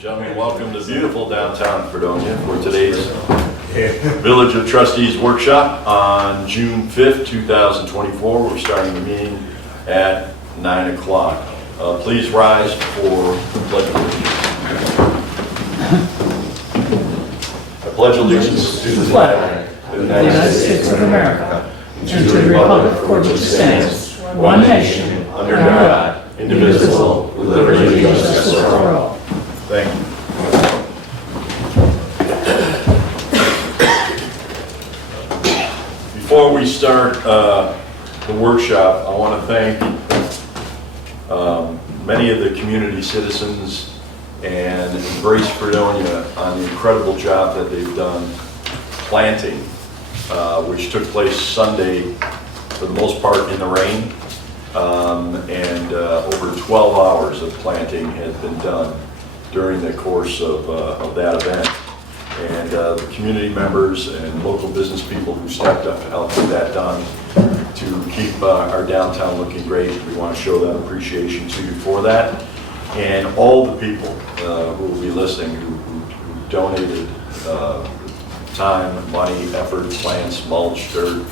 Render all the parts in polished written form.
Gentlemen, welcome to beautiful downtown Fredonia for today's Village of Trustees workshop on June 5th, 2024. We're starting the meeting at 9 o'clock. Please rise for the Pledge of Allegiance. I pledge allegiance to the flag of the United States of America and to the republic for which it stands, one nation, under God, indivisible, with liberty and justice for all. Thank you. Before we start the workshop, I want to thank many of the community citizens and Embrace Fredonia on the incredible job that they've done planting, which took place Sunday for the most part in the rain, and over 12 hours of planting has been done during the course of that event. And the community members and local business people who stepped up to help get that done to keep our downtown looking great. We want to show that appreciation to you for that. And all the people who will be listening who donated time, money, effort, plants, mulch, dirt.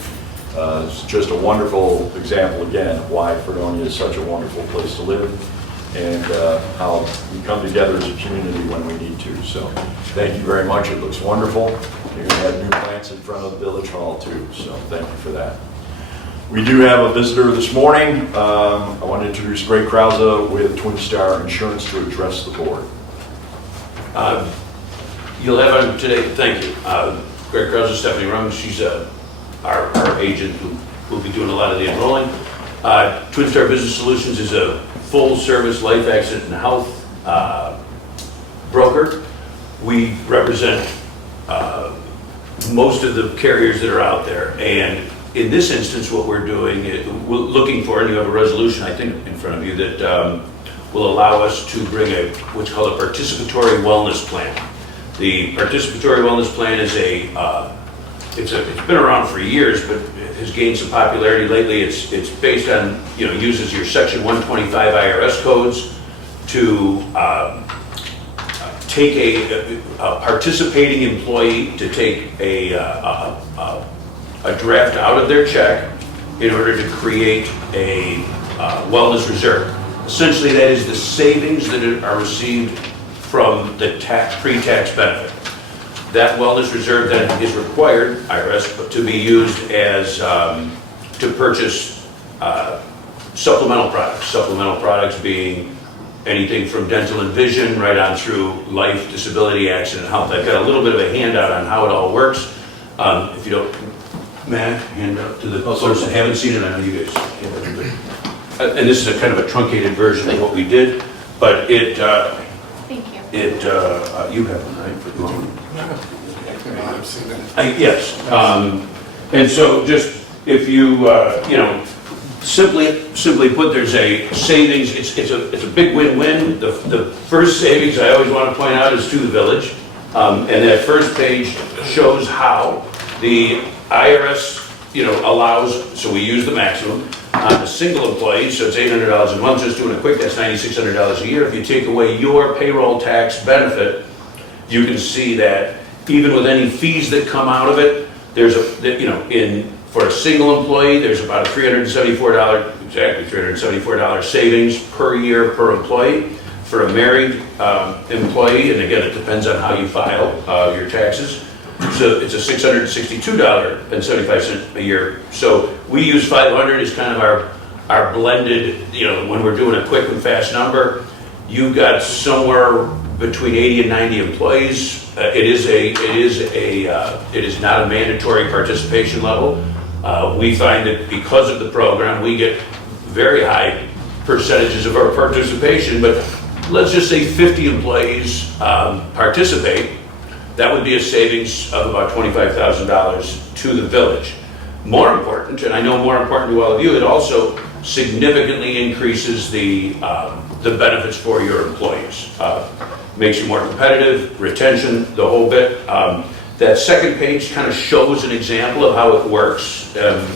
It's just a wonderful example, again, of why Fredonia is such a wonderful place to live and how we come together as a community when we need to. So thank you very much. It looks wonderful. You're going to have new plants in front of the Village Hall too, so thank you for that. We do have a visitor this morning. I want to introduce Greg Krause with Twin Star Insurance to address the board. You'll have on today, thank you. Greg Krause, Stephanie Rung, she's our agent who will be doing a lot of the enrolling. Twin Star Business Solutions is a full-service life accident and health broker. We represent most of the carriers that are out there, and in this instance what we're doing, we're looking for, and you have a resolution I think in front of you that will allow us to bring what's called a participatory wellness plan. The participatory wellness plan is it's been around for years, but it has gained some popularity lately. It's based on, uses your Section 125 IRS codes to take a participating employee to take a draft out of their check in order to create a wellness reserve. Essentially, that is the savings that are received from the pre-tax benefit. That wellness reserve then is required, IRS, to be used as to purchase supplemental products. Supplemental products being anything from dental and vision right on through life, disability, accident, health. I've got a little bit of a handout on how it all works. If you don't, Matt, hand out to the folks that haven't seen it. I know you guys can't. And this is a kind of a truncated version of what we did, but it. Thank you. You have one, right, for the moment? Yes. And so just if you, simply put, there's a savings. It's a big win-win. The first savings I always want to point out is to the village. And that first page shows how the IRS, allows, so we use the maximum on a single employee, so it's $800 a month. Just doing it quick, that's $9,600 a year. If you take away your payroll tax benefit, you can see that even with any fees that come out of it, there's for a single employee, there's about a $374 savings per year per employee. For a married employee, and again, it depends on how you file your taxes, so it's a $662.75 a year. So we use 500 as kind of our blended, when we're doing a quick and fast number. You've got somewhere between 80 and 90 employees. It is not a mandatory participation level. We find that because of the program, we get very high percentages of our participation, but let's just say 50 employees participate. That would be a savings of about $25,000 to the village. More important, and I know more important to all of you, it also significantly increases the benefits for your employees. Makes you more competitive, retention, the whole bit. That second page kind of shows an example of how it works. If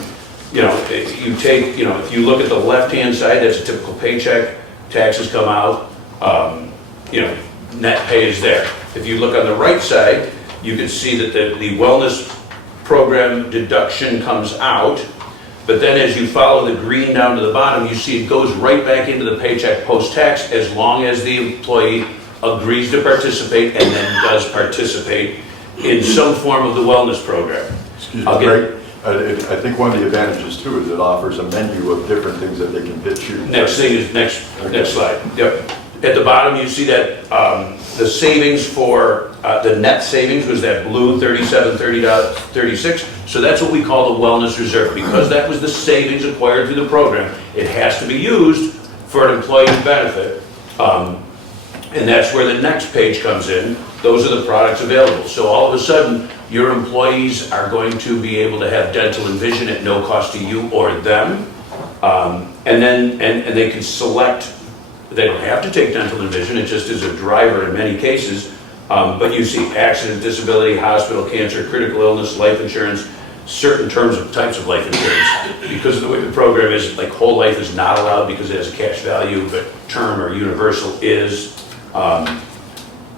you look at the left-hand side, that's a typical paycheck. Taxes come out. net pay is there. If you look on the right side, you can see that the wellness program deduction comes out, but then as you follow the green down to the bottom, you see it goes right back into the paycheck post-tax as long as the employee agrees to participate and then does participate in some form of the wellness program. Excuse me, Greg, I think one of the advantages too is it offers a menu of different things that they can pitch you. Next thing is, next slide. Yep. At the bottom, you see that the savings for, the net savings was that blue 3730.36. So that's what we call the wellness reserve. Because that was the savings acquired through the program, it has to be used for an employee's benefit. And that's where the next page comes in. Those are the products available. So all of a sudden, your employees are going to be able to have dental and vision at no cost to you or them. And they can select. They don't have to take dental and vision, it just is a driver in many cases. But you see accident, disability, hospital, cancer, critical illness, life insurance, certain types of life insurance. Because of the way the program is, like whole life is not allowed because it has a cash value, but term or universal is.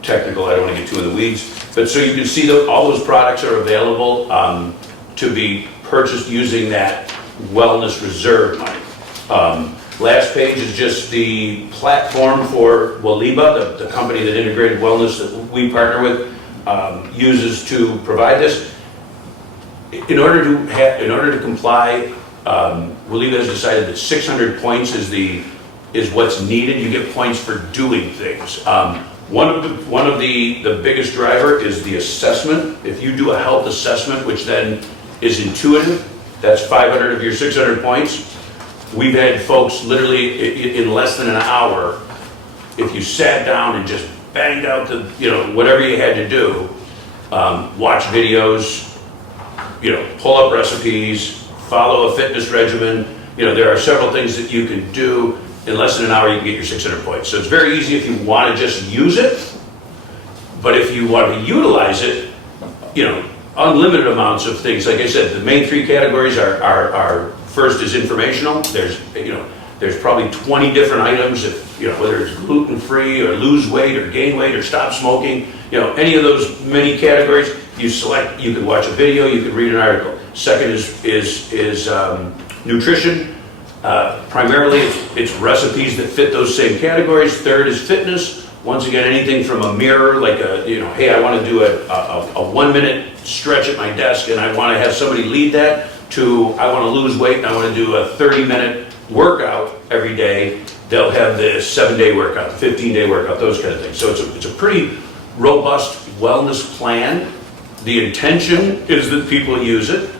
Technical, I don't want to get too in the weeds. But so you can see that all those products are available to be purchased using that wellness reserve money. Last page is just the platform for Waliba, the company that integrated wellness that we partner with, uses to provide this. In order to comply, Waliba has decided that 600 points is what's needed. You get points for doing things. One of the biggest driver is the assessment. If you do a health assessment, which then is intuitive, that's 500 of your 600 points. We've had folks literally in less than an hour, if you sat down and just banged out the, whatever you had to do, watch videos, pull up recipes, follow a fitness regimen. There are several things that you can do. In less than an hour, you can get your 600 points. So it's very easy if you want to just use it, but if you want to utilize it, unlimited amounts of things. Like I said, the main three categories are first is informational. There's probably 20 different items, whether it's gluten-free or lose weight or gain weight or stop smoking, any of those many categories, you select, you could watch a video, you could read an article. Second is nutrition. Primarily, it's recipes that fit those same categories. Third is fitness. Once again, anything from a mirror, like hey, I want to do a 1 minute stretch at my desk and I want to have somebody lead that, to I want to lose weight and I want to do a 30-minute workout every day. They'll have the 7-day workout, 15-day workout, those kind of things. So it's a pretty robust wellness plan. The intention is that people use it.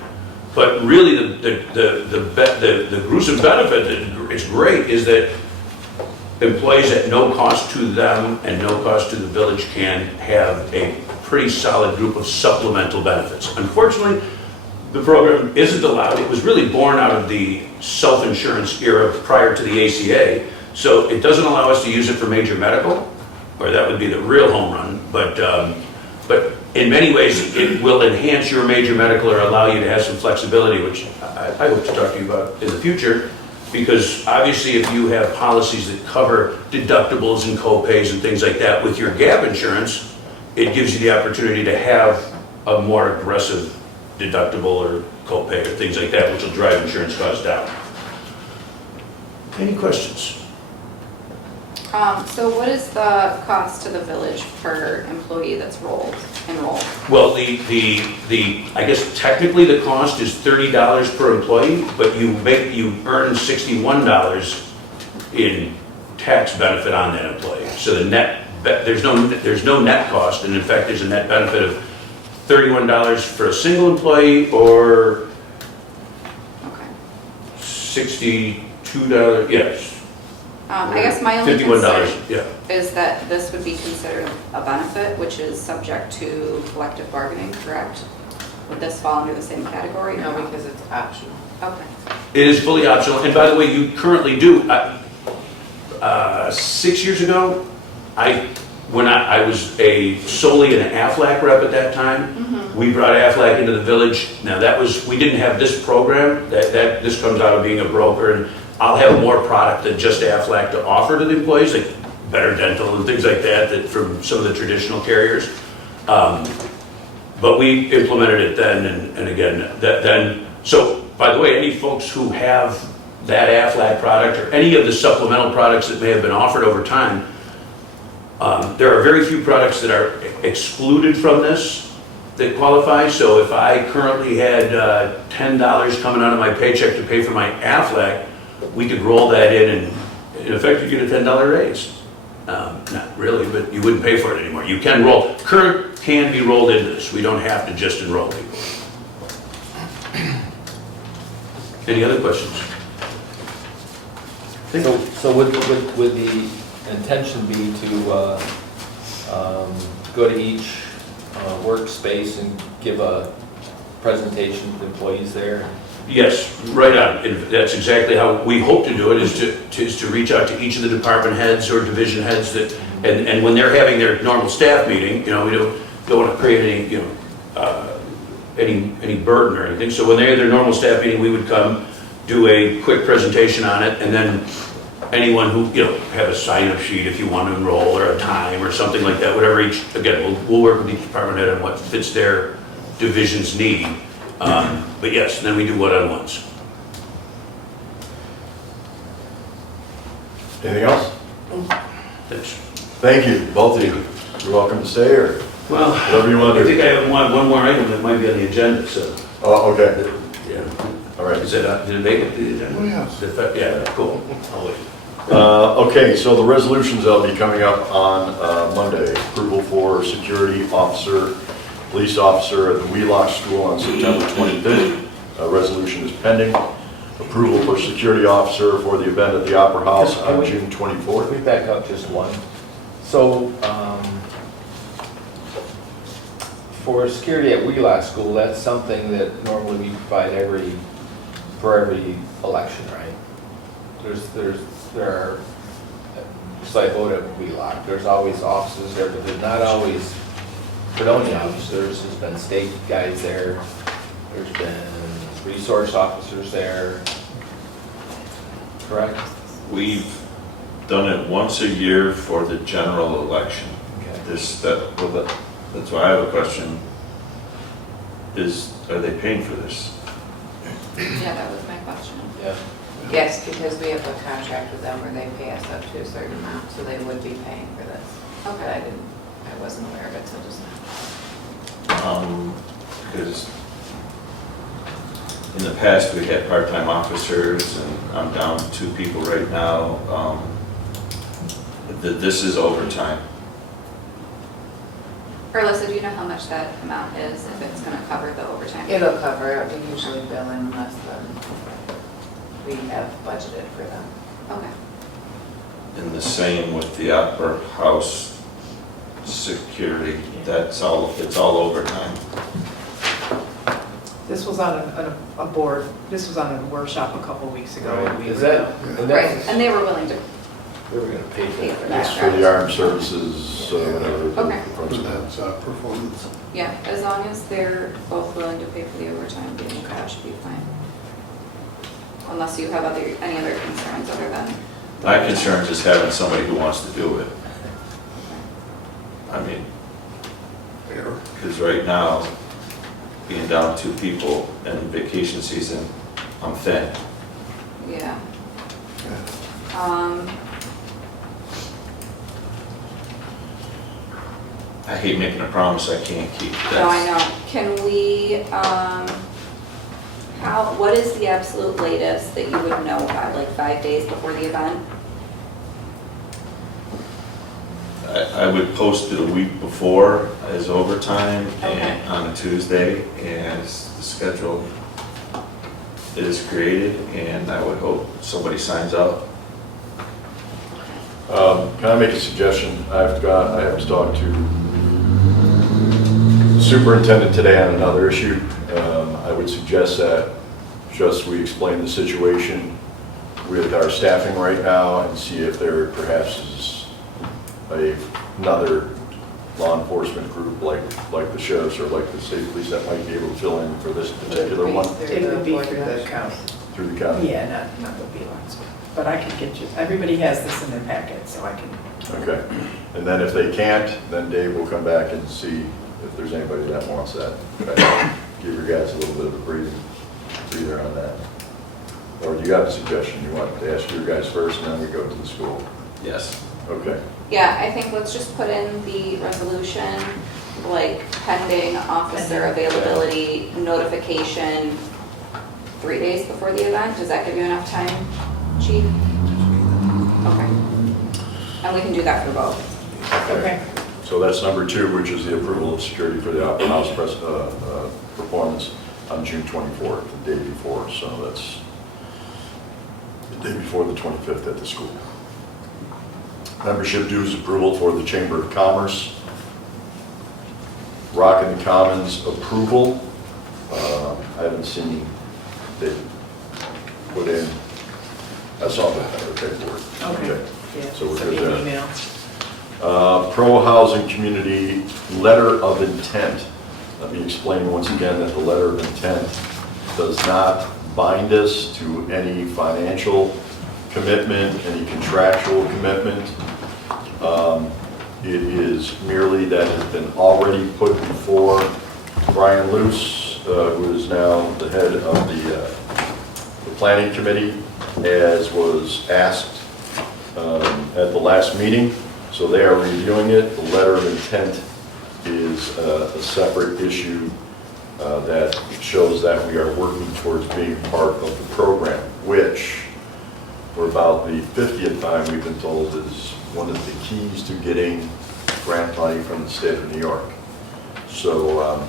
But really, the gruesome benefit, it's great, is that employees at no cost to them and no cost to the village can have a pretty solid group of supplemental benefits. Unfortunately, the program isn't allowed. It was really born out of the self-insurance era prior to the ACA, so it doesn't allow us to use it for major medical, or that would be the real home run, but in many ways, it will enhance your major medical or allow you to have some flexibility, which I hope to talk to you about in the future, because obviously if you have policies that cover deductibles and co-pays and things like that with your gap insurance, it gives you the opportunity to have a more aggressive deductible or co-pay or things like that, which will drive insurance costs down. Any questions? So what is the cost to the village per employee that's enrolled? Well, I guess technically the cost is $30 per employee, but you earn $61 in tax benefit on that employee. So the net, there's no net cost, and in fact there's a net benefit of $31 for a single employee or $62, yes. I guess my only $51, concern yeah. is that this would be considered a benefit, which is subject to collective bargaining, correct? Would this fall under the same category? No, because it's optional. Okay. It is fully optional, and by the way, you currently do. 6 years ago, when I was solely an Aflac rep at that time, we brought Aflac into the village. Now we didn't have this program. This comes out of being a broker, and I'll have more product than just Aflac to offer to the employees. Like better dental and things like that, that from some of the traditional carriers. But we implemented it then, and again, so by the way, any folks who have that Aflac product or any of the supplemental products that may have been offered over time, there are very few products that are excluded from this that qualify. So if I currently had $10 coming out of my paycheck to pay for my Aflac, we could roll that in, and in effect you get a $10 raise. Not really, but you wouldn't pay for it anymore. You can roll, current can be rolled into this. We don't have to just enroll people. Any other questions? So would the intention be to go to each workspace and give a presentation to employees there? Yes, right on. And that's exactly how we hope to do it, is to reach out to each of the department heads or division heads that, and when they're having their normal staff meeting, we don't want to create any, any burden or anything. So when they have their normal staff meeting, we would come, do a quick presentation on it, and then anyone who, have a sign-up sheet if you want to enroll, or a time or something like that, whatever each, again, we'll work with each department head on what fits their division's need. But yes, then we do one-on-ones. Anything else? Thanks. Thank you, both of you. You're welcome to stay, or Well, whatever you want I to think do. I have one more item that might be on the agenda, so, Oh, okay, yeah. all right. Is it, did it make it to the agenda? Oh, yes. Is it- Yeah, cool. I'll wait. Okay, so the resolutions that'll be coming up on Monday. Approval for security officer, police officer at the Wheelock School on September 25th. A resolution is pending. Approval for security officer for the event at the Opera House on June 24th. Can we back up just one? So, for security at Wheelock School, that's something that normally we provide for every election, right? There are, just like vote at Wheelock, there's always officers there, but there's not always Fredonia officers. There's been state guys there, there's been resource officers there, correct? We've done it once a year for the general election. Okay. That's why I have a question. Are they paying for this? Yeah, that was my question. Yeah. Yes, because we have a contract with them where they pay us up to a certain amount, so they would be paying for this. But I wasn't aware of it till just now. Because in the past, we had part-time officers, and I'm down to 2 people right now. This is overtime. Alyssa, do you know how much that amount is, if it's going to cover the overtime? It'll cover it, we usually bill in less than we have budgeted for them. Okay. And the same with the Opera House security. It's all overtime. This was on a board, this was on a workshop a couple weeks ago. Is that? And Right, that's, and they were willing to we were gonna pay for pay that. for It's that. for the armed services, whatever. Okay. That's performance. Yeah, as long as they're both willing to pay for the overtime, that should be fine. Unless you have any other concerns other than. My concern is having somebody who wants to do it. I mean, because right now, being down 2 people and vacation season, I'm thin. Yeah. I hate making a promise I can't keep. No, I know. Can we, what is the absolute latest that you would know by, like 5 days before the event? I would post it a week before as overtime Okay. and on a Tuesday as the schedule is created, and I would hope somebody signs up. Can I make a suggestion? I have to talk to the superintendent today on another issue. I would suggest that just we explain the situation with our staffing right now and see if there perhaps is another law enforcement group like the sheriffs or like the state police that might be able to fill in for this particular one It would be through the county. through the county. Yeah, not the Wheelock. But I can get you, everybody has this in their packet, so I can Okay, and then if they can't, then Dave will come back and see if there's anybody that wants that. Okay? Give your guys a little bit of a breather on that. Or do you have a suggestion? You want to ask your guys first and then we go to the school? Yes. Okay, Yeah, I think let's just put in the resolution, like pending officer availability notification 3 days before the event. Does that give you enough time, Chief? Okay. And we can do that for both. Okay. so that's number 2, which is the approval of security for the open house performance on June 24th, the day before. So that's the day before the 25th at the school. Membership dues approval for the Chamber of Commerce. Rock in the Commons approval. I haven't seen they put in, I saw that, okay, board. Okay. Yeah, So we're send me good an there. email. Pro Housing Community Letter of Intent. Let me explain once again that the letter of intent does not bind us to any financial commitment, any contractual commitment. It is merely that it's been already put before Brian Luce, who is now the head of the planning committee, as was asked at the last meeting. So they are reviewing it. The letter of intent is a separate issue that shows that we are working towards being part of the program, which for about the 50th time we've been told is one of the keys to getting grant money from the state of New York. So,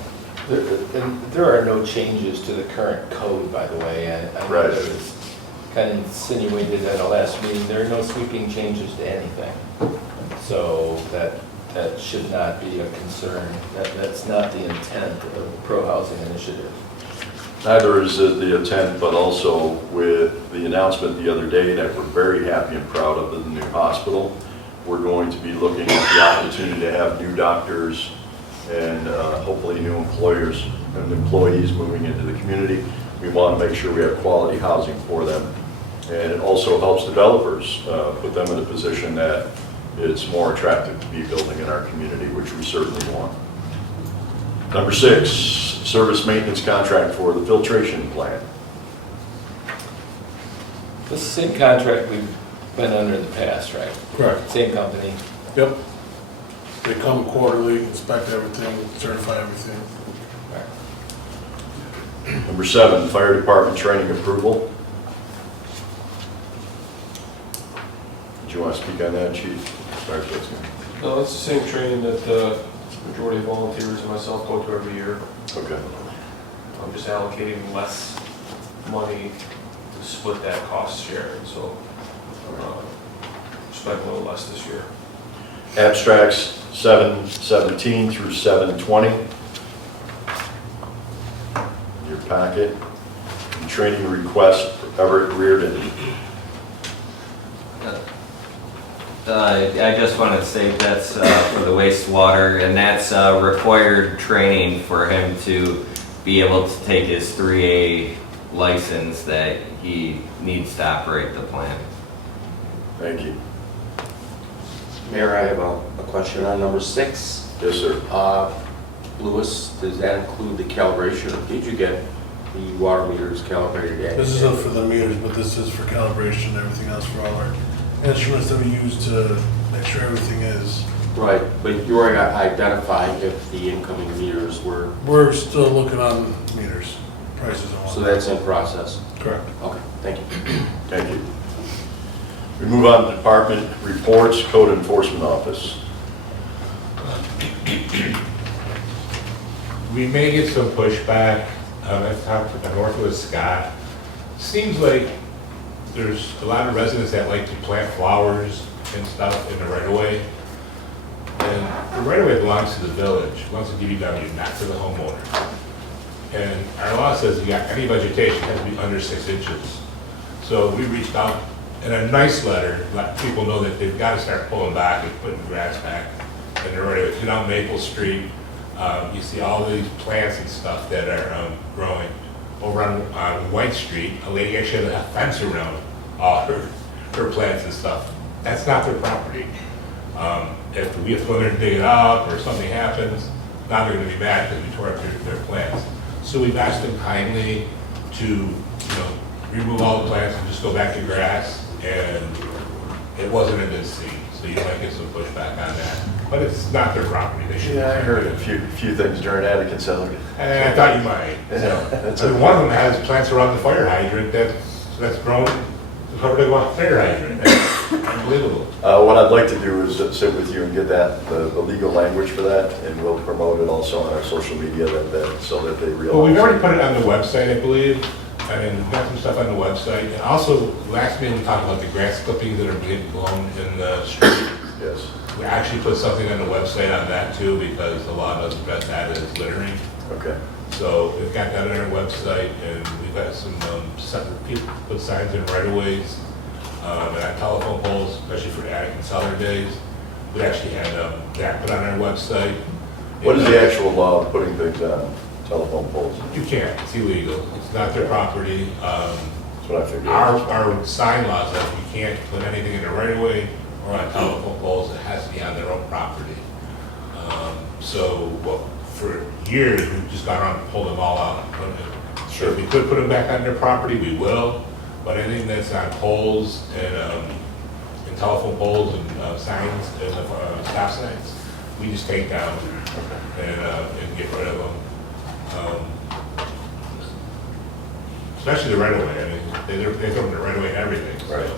There are no changes to the current code, by the way. I know Right. it was kind of insinuated at our last meeting, there are no sweeping changes to anything. So that should not be a concern. That's not the intent of the pro-housing initiative. neither is it the intent, but also with the announcement the other day that we're very happy and proud of the new hospital. We're going to be looking at the opportunity to have new doctors and hopefully new employers and employees moving into the community. We want to make sure we have quality housing for them. And it also helps developers, put them in a position that it's more attractive to be building in our community, which we certainly want. Number 6, service maintenance contract for the filtration plant. This is the same contract we've been under in the past, right? Correct. Same company. Yep. They come quarterly, inspect everything, certify everything. Number 7, fire department training approval. Did you want to speak on that, Chief? Sorry, Jessica. No, it's the same training that the majority of volunteers and myself go to every year. Okay. I'm just allocating less money to split that cost share, and so spend a little less this year. Abstracts 717 through 720. Your packet. And training request for Everett Reardon. I just want to say that's for the wastewater, and that's required training for him to be able to take his 3A license that he needs to operate the plant. Thank you. Mayor, I have a question on number 6. Yes, sir. Lewis, does that include the calibration, or did you get the water meters calibrated at? This isn't for the meters, but this is for calibration and everything else for all our instruments that we use to make sure everything is. Right, but you already identified if the incoming meters were, We're still looking on meters, prices and whatnot. so that's in process? Correct. Okay, thank you. Thank you. We move on to department reports, code enforcement office. We may get some pushback. I've talked north with Scott. Seems like there's a lot of residents that like to plant flowers and stuff in the right of way. And the right of way belongs to the village, belongs to DPW, not to the homeowner. And our law says any vegetation has to be under 6 inches. So we reached out in a nice letter, let people know that they've got to start pulling back and putting grass back in the right of way. If you're down Maple Street, you see all these plants and stuff that are growing. Over on White Street, a lady actually had a fence around all her plants and stuff. That's not their property. If we have to go there and dig it up or something happens, now they're gonna be mad because we tore up their plants. So we've asked them kindly to, remove all the plants and just go back to grass, and it wasn't a good scene, so you might get some pushback on that. But it's not their property, they should. Yeah, I heard a few things during Attica, so. And I thought you might. That's I mean, one of them has plants around the fire hydrant that's grown covered in a fire hydrant. That's unbelievable. What I'd like to do is sit with you and get the legal language for that, and we'll promote it also on our social media so that they realize. Well, we've already put it on the website, I believe. I mean, we've got some stuff on the website. And also, last meeting we talked about the grass clippings that are being blown in the street. Yes. We actually put something on the website on that too, because a lot of address that is littering. Okay. So we've got that on our website, and we've got some people put signs in right of ways, and on telephone poles, especially for the attic and cellar days. We actually had that put on our website. What is the actual law of putting things on telephone poles? You can't, it's illegal. It's not their property. That's what I figured. Our sign law says you can't put anything in the right of way or on telephone poles. It has to be on their own property. For years, we've just gone around and pulled them all out. Sure. If we could put them back on their property, we will, but anything that's on poles and telephone poles and signs and stop signs, we just take down and get rid of them. Especially the right of way. I mean, they throw them the right of way and everything. Right.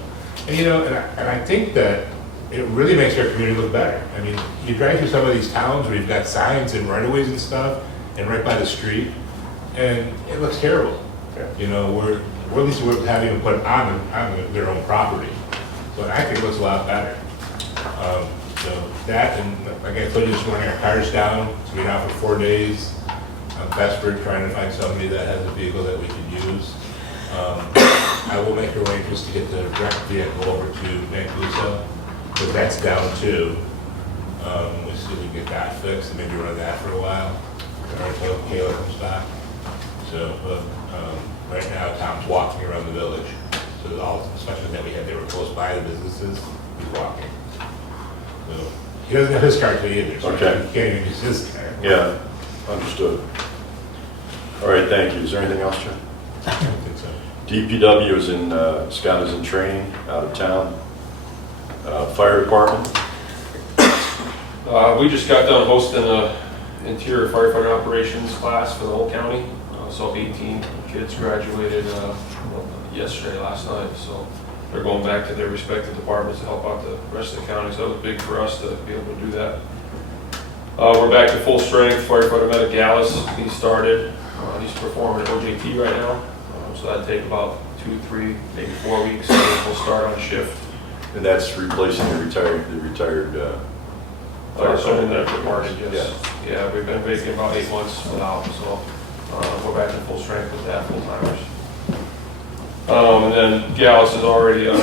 And and I think that it really makes our community look better. I mean, you drive through some of these towns where you've got signs and right of ways and stuff, and right by the street, and it looks terrible. Yeah. We're at least we're having them put it on their own property. So I think it looks a lot better. That, and like I told you this morning, our car's down. It's been out for 4 days. I'm desperate trying to find somebody that has a vehicle that we can use. I will make arrangements to get the direct vehicle over to Mancuso, because that's down too. We'll see if we can get that fixed and maybe run that for a while until Kayla comes back. So, right now Tom's walking around the village. So especially that we had, they were close by the businesses, he's walking. So he doesn't have his car either, so Okay. he can't even use his car. Yeah, understood. All right, thank you. Is there anything else, John? I don't think so. DPW is Scott is in training out of town. Fire department? We just got done hosting a interior firefighter operations class for the whole county. So 18 kids graduated yesterday, last night. So they're going back to their respective departments to help out the rest of the county. So that was big for us to be able to do that. We're back to full strength. Firefighter Medic Gallus, he started. He's performing at OJT right now. So that'd take about 2, 3, maybe 4 weeks. So we'll start on shift. And that's replacing the retired So in that department, yes. Yeah, we've been vacant about 8 months without, so we're back in full strength with that, full-timers. And then Gallus is already a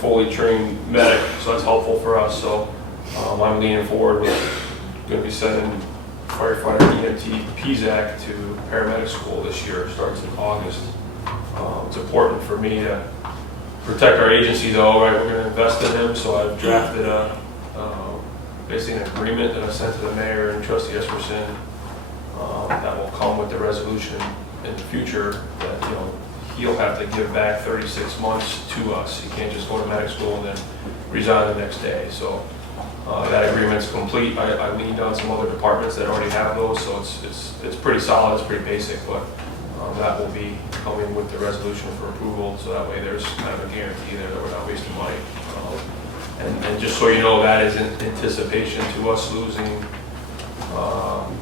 fully trained medic, so that's helpful for us. So I'm leaning forward with going to be sending firefighter EMT PZAC to paramedic school this year, starts in August. It's important for me to protect our agency though, right? We're going to invest in him, so I've drafted basically an agreement that I sent to the mayor and Trustee Esperson that will come with the resolution in the future that, he'll have to give back 36 months to us. He can't just go to medic school and then resign the next day. So that agreement's complete. I leaned on some other departments that already have those, so it's pretty solid, it's pretty basic, but that will be coming with the resolution for approval, so that way there's kind of a guarantee there that we're not wasting money. And just so you know, that is in anticipation to us losing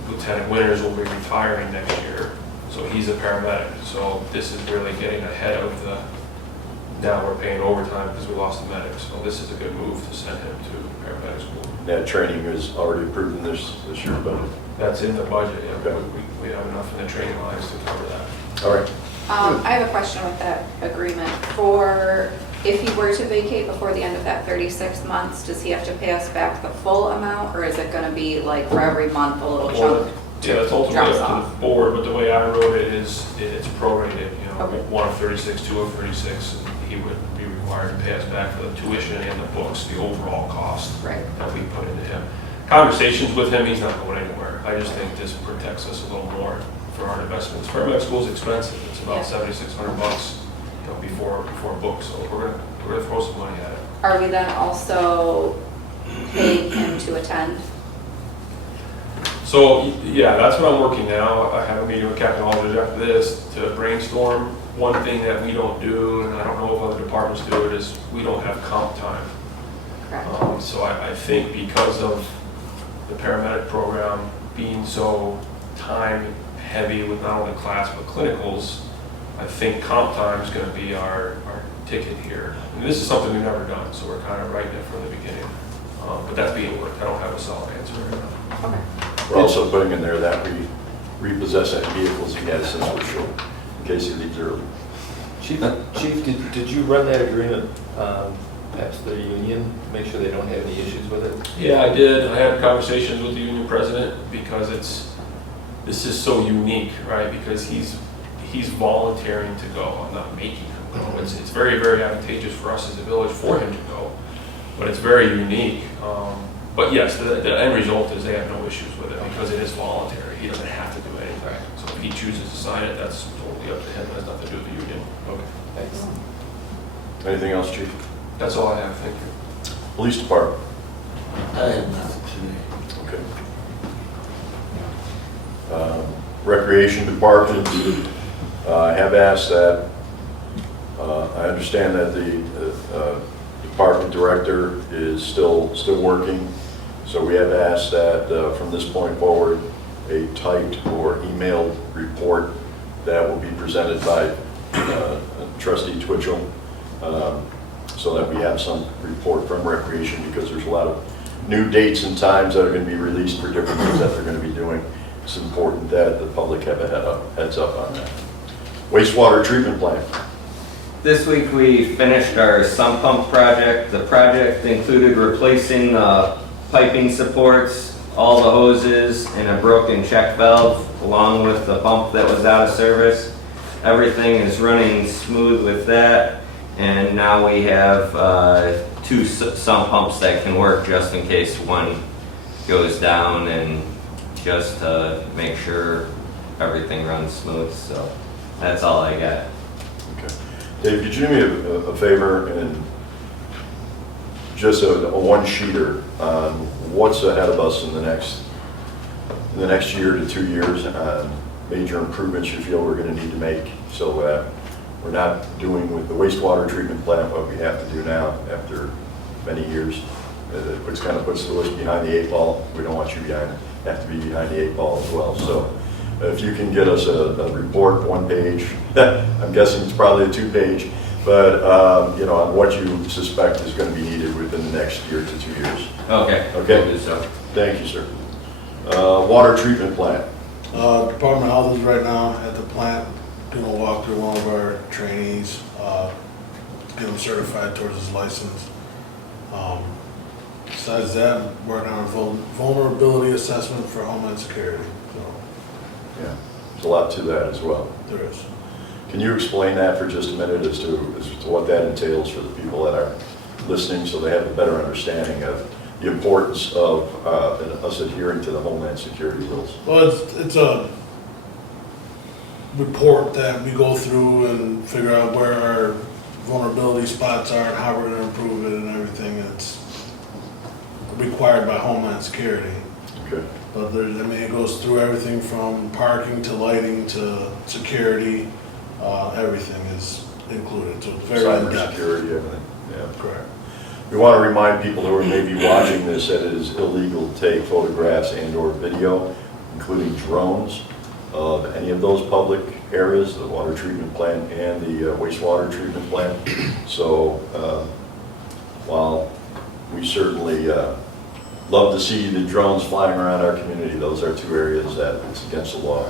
Lieutenant Winters will be retiring next year. So he's a paramedic. So this is really getting ahead of now we're paying overtime because we lost the medic. So this is a good move to send him to paramedic school. That training is already approved in this year's budget. That's in the budget, yeah. Okay. We have enough in the training lines to cover that. All right. I have a question with that agreement. If he were to vacate before the end of that 36 months, does he have to pay us back the full amount, or is it going to be like for every month a little chunk? Yeah, it's ultimately drops up to off? the board, but the way I wrote it is it's prorated, Okay. 1 of 36, 2 of 36. And he would be required to pay us back for the tuition and the books, the overall cost Right. that we put into him. Conversations with him, he's not going anywhere. I just think this protects us a little more for our investments. Paramedic school's expensive. It's about Yeah. $7,600, before books. So we're gonna throw some money at it. Are we then also paying him to attend? So, yeah, that's what I'm working now. I have a meeting with Captain Aldridge after this to brainstorm. One thing that we don't do, and I don't know if other departments do it, is we don't have comp time. Correct. So I think because of the paramedic program being so time heavy with not only class but clinicals, I think comp time is going to be our ticket here. And this is something we've never done, so we're kind of writing it from the beginning. But that's being worked. I don't have a solid answer right now. Okay. We're also putting in there that we repossess any vehicles he has since we're short, in case he leaves early. Chief, did you run that agreement past the union, make sure they don't have any issues with it? Yeah, I did. I had conversations with the union president because this is so unique, right? Because he's volunteering to go. I'm not making him go. It's very, very advantageous for us as a village for him to go, but it's very unique. But yes, the end result is they have no issues with it because it is voluntary. He doesn't have to do anything. Right. So if he chooses to sign it, that's totally up to him. It has nothing to do with the union. Okay, thanks. Anything else, Chief? That's all I have. Thank you. Police Department? I have nothing today. Okay. Recreation Department, I have asked that, I understand that the department director is still working, so we have asked that from this point forward, a typed or emailed report that will be presented by Trustee Twitchell, so that we have some report from Recreation, because there's a lot of new dates and times that are going to be released for different things that they're going to be doing. It's important that the public have a heads up on that. Wastewater treatment plant. This week we finished our sump pump project. The project included replacing piping supports, all the hoses, and a broken check valve, along with the pump that was out of service. Everything is running smooth with that, and now we have 2 sump pumps that can work just in case one goes down, and just to make sure everything runs smooth. So that's all I got. Okay. Dave, could you do me a favor and just a one-sheeter on what's ahead of us in the next year to 2 years on major improvements you feel we're going to need to make, so that we're not doing with the wastewater treatment plant what we have to do now after many years. It kind of puts the list behind the 8 ball. We don't want you have to be behind the 8 ball as well. So if you can get us a report, 1 page, I'm guessing it's probably a 2-page, but on what you suspect is going to be needed within the next year to 2 years. Okay. Okay. We'll do so. Thank you, sir. Water treatment plant. Department of Health is right now at the plant doing a walkthrough, one of our trainees, get him certified towards his license. Besides that, working on a vulnerability assessment for Homeland Security, so Yeah, there's a lot to that as well. there is. Can you explain that for just a minute as to what that entails for the people that are listening, so they have a better understanding of the importance of us adhering to the Homeland Security rules? Well, it's a report that we go through and figure out where our vulnerability spots are and how we're going to improve it and everything. It's required by Homeland Security. Okay. But it goes through everything from parking to lighting to security. Everything is included. So it's very in-depth. Cybersecurity, everything. Yeah. Correct. We want to remind people who are maybe watching this that it is illegal to take photographs and/or video, including drones, of any of those public areas, the water treatment plant and the wastewater treatment plant. So while we certainly love to see the drones flying around our community, those are 2 areas that it's against the law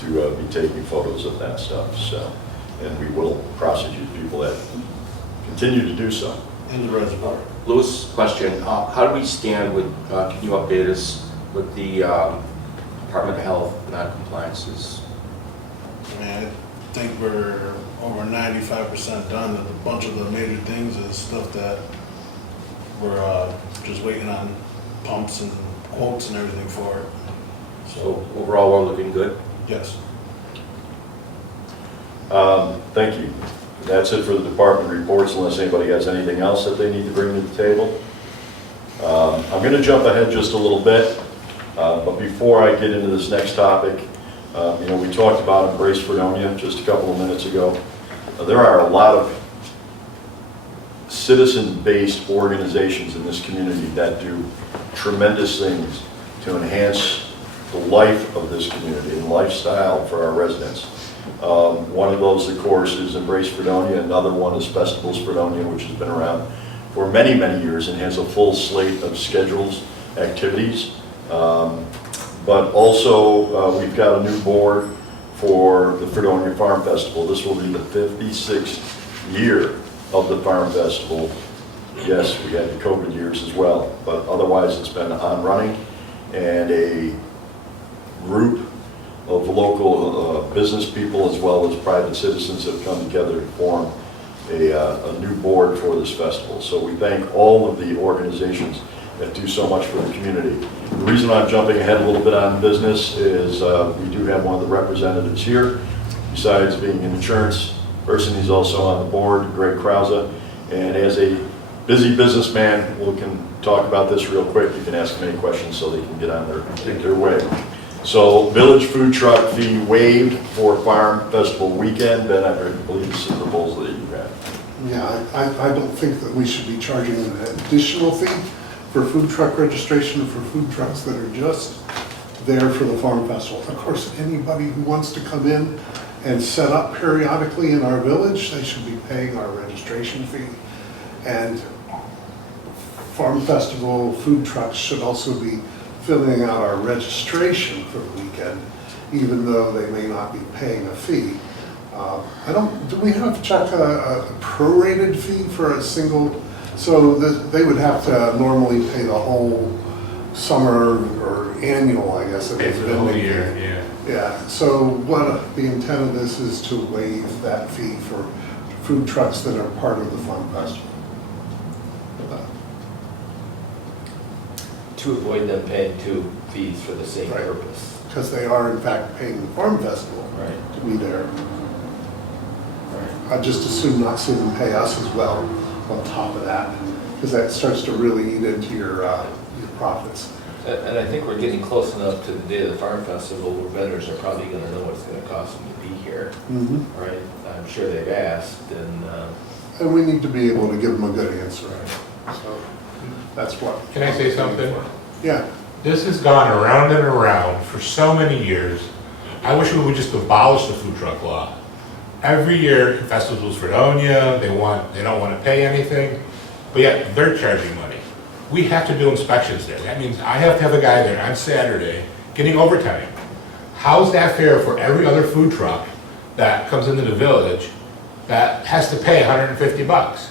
to be taking photos of that stuff. So, and we will prosecute people that continue to do so. In the reservoir. Louis, question, how do we stand with, can you update us with the Department of Health non-compliances? Man, think we're over 95% done, and a bunch of the major things is stuff that we're just waiting on pumps and quotes and everything for it. So overall, we're looking good. Yes. Thank you. That's it for the department reports, unless anybody has anything else that they need to bring to the table. I'm going to jump ahead just a little bit, but before I get into this next topic, we talked about Embrace Fredonia just a couple of minutes ago. There are a lot of citizen-based organizations in this community that do tremendous things to enhance the life of this community and lifestyle for our residents. One of those, of course, is Embrace Fredonia. Another one is Festivals Fredonia, which has been around for many, many years and has a full slate of schedules, activities. But also, we've got a new board for the Fredonia Farm Festival. This will be the 56th year of the Farm Festival. Yes, we had the COVID years as well, but otherwise it's been on running, and a group of local business people as well as private citizens have come together to form a new board for this festival. So we thank all of the organizations that do so much for the community. The reason I'm jumping ahead a little bit on business is we do have one of the representatives here. Besides being an insurance person, he's also on the board, Greg Krause. And as a busy businessman, we can talk about this real quick. You can ask him any questions so they can get on their way. So, village food truck fee waived for Farm Festival weekend. Ben, I believe this is the proposal that you have. Yeah, I don't think that we should be charging an additional fee for food truck registration for food trucks that are just there for the Farm Festival. Of course, anybody who wants to come in and set up periodically in our village, they should be paying our registration fee. And Farm Festival food trucks should also be filling out our registration for the weekend, even though they may not be paying a fee. Do we have, Chuck, a prorated fee for a single? So they would have to normally pay the whole summer or annual, I guess. If it's the whole year, yeah. Yeah, so what the intent of this is to waive that fee for food trucks that are part of the Farm Festival. To avoid them paying two fees for the same Right. purpose. Because they are in fact paying the Farm Festival Right. to be there. I'd just as soon not see them pay us as well on top of that, because that starts to really eat into your profits. And I think we're getting close enough to the day of the Farm Festival where vendors are probably gonna know what it's gonna cost them to be here, right? I'm sure they've asked, And we need to be able to give them a good answer. So that's what. Can I say something? Yeah. This has gone around and around for so many years. I wish we would just abolish the food truck law. Every year, Festivals Fredonia, they don't want to pay anything, but yet they're charging money. We have to do inspections there. That means I have to have a guy there on Saturday getting overtime. How's that fair for every other food truck that comes into the village that has to pay $150?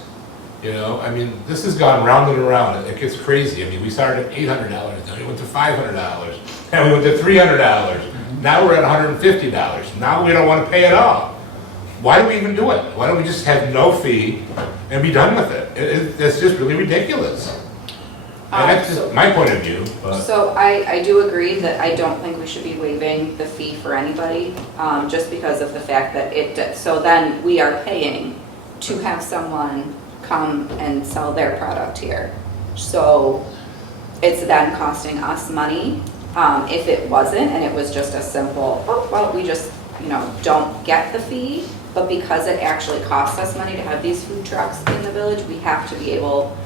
You know, I mean, this has gone round and around. It gets crazy. I mean, we started at $800, then we went to $500, then we went to $300. Now we're at $150. Now we don't want to pay at all. Why do we even do it? Why don't we just have no fee and be done with it? It's just really ridiculous. And that's just my point of view. But. So I do agree that I don't think we should be waiving the fee for anybody, just because of the fact that so then we are paying to have someone come and sell their product here. So it's then costing us money. If it wasn't and it was just a simple, oh, well, we just, don't get the fee, but because it actually costs us money to have these food trucks in the village, we have to be able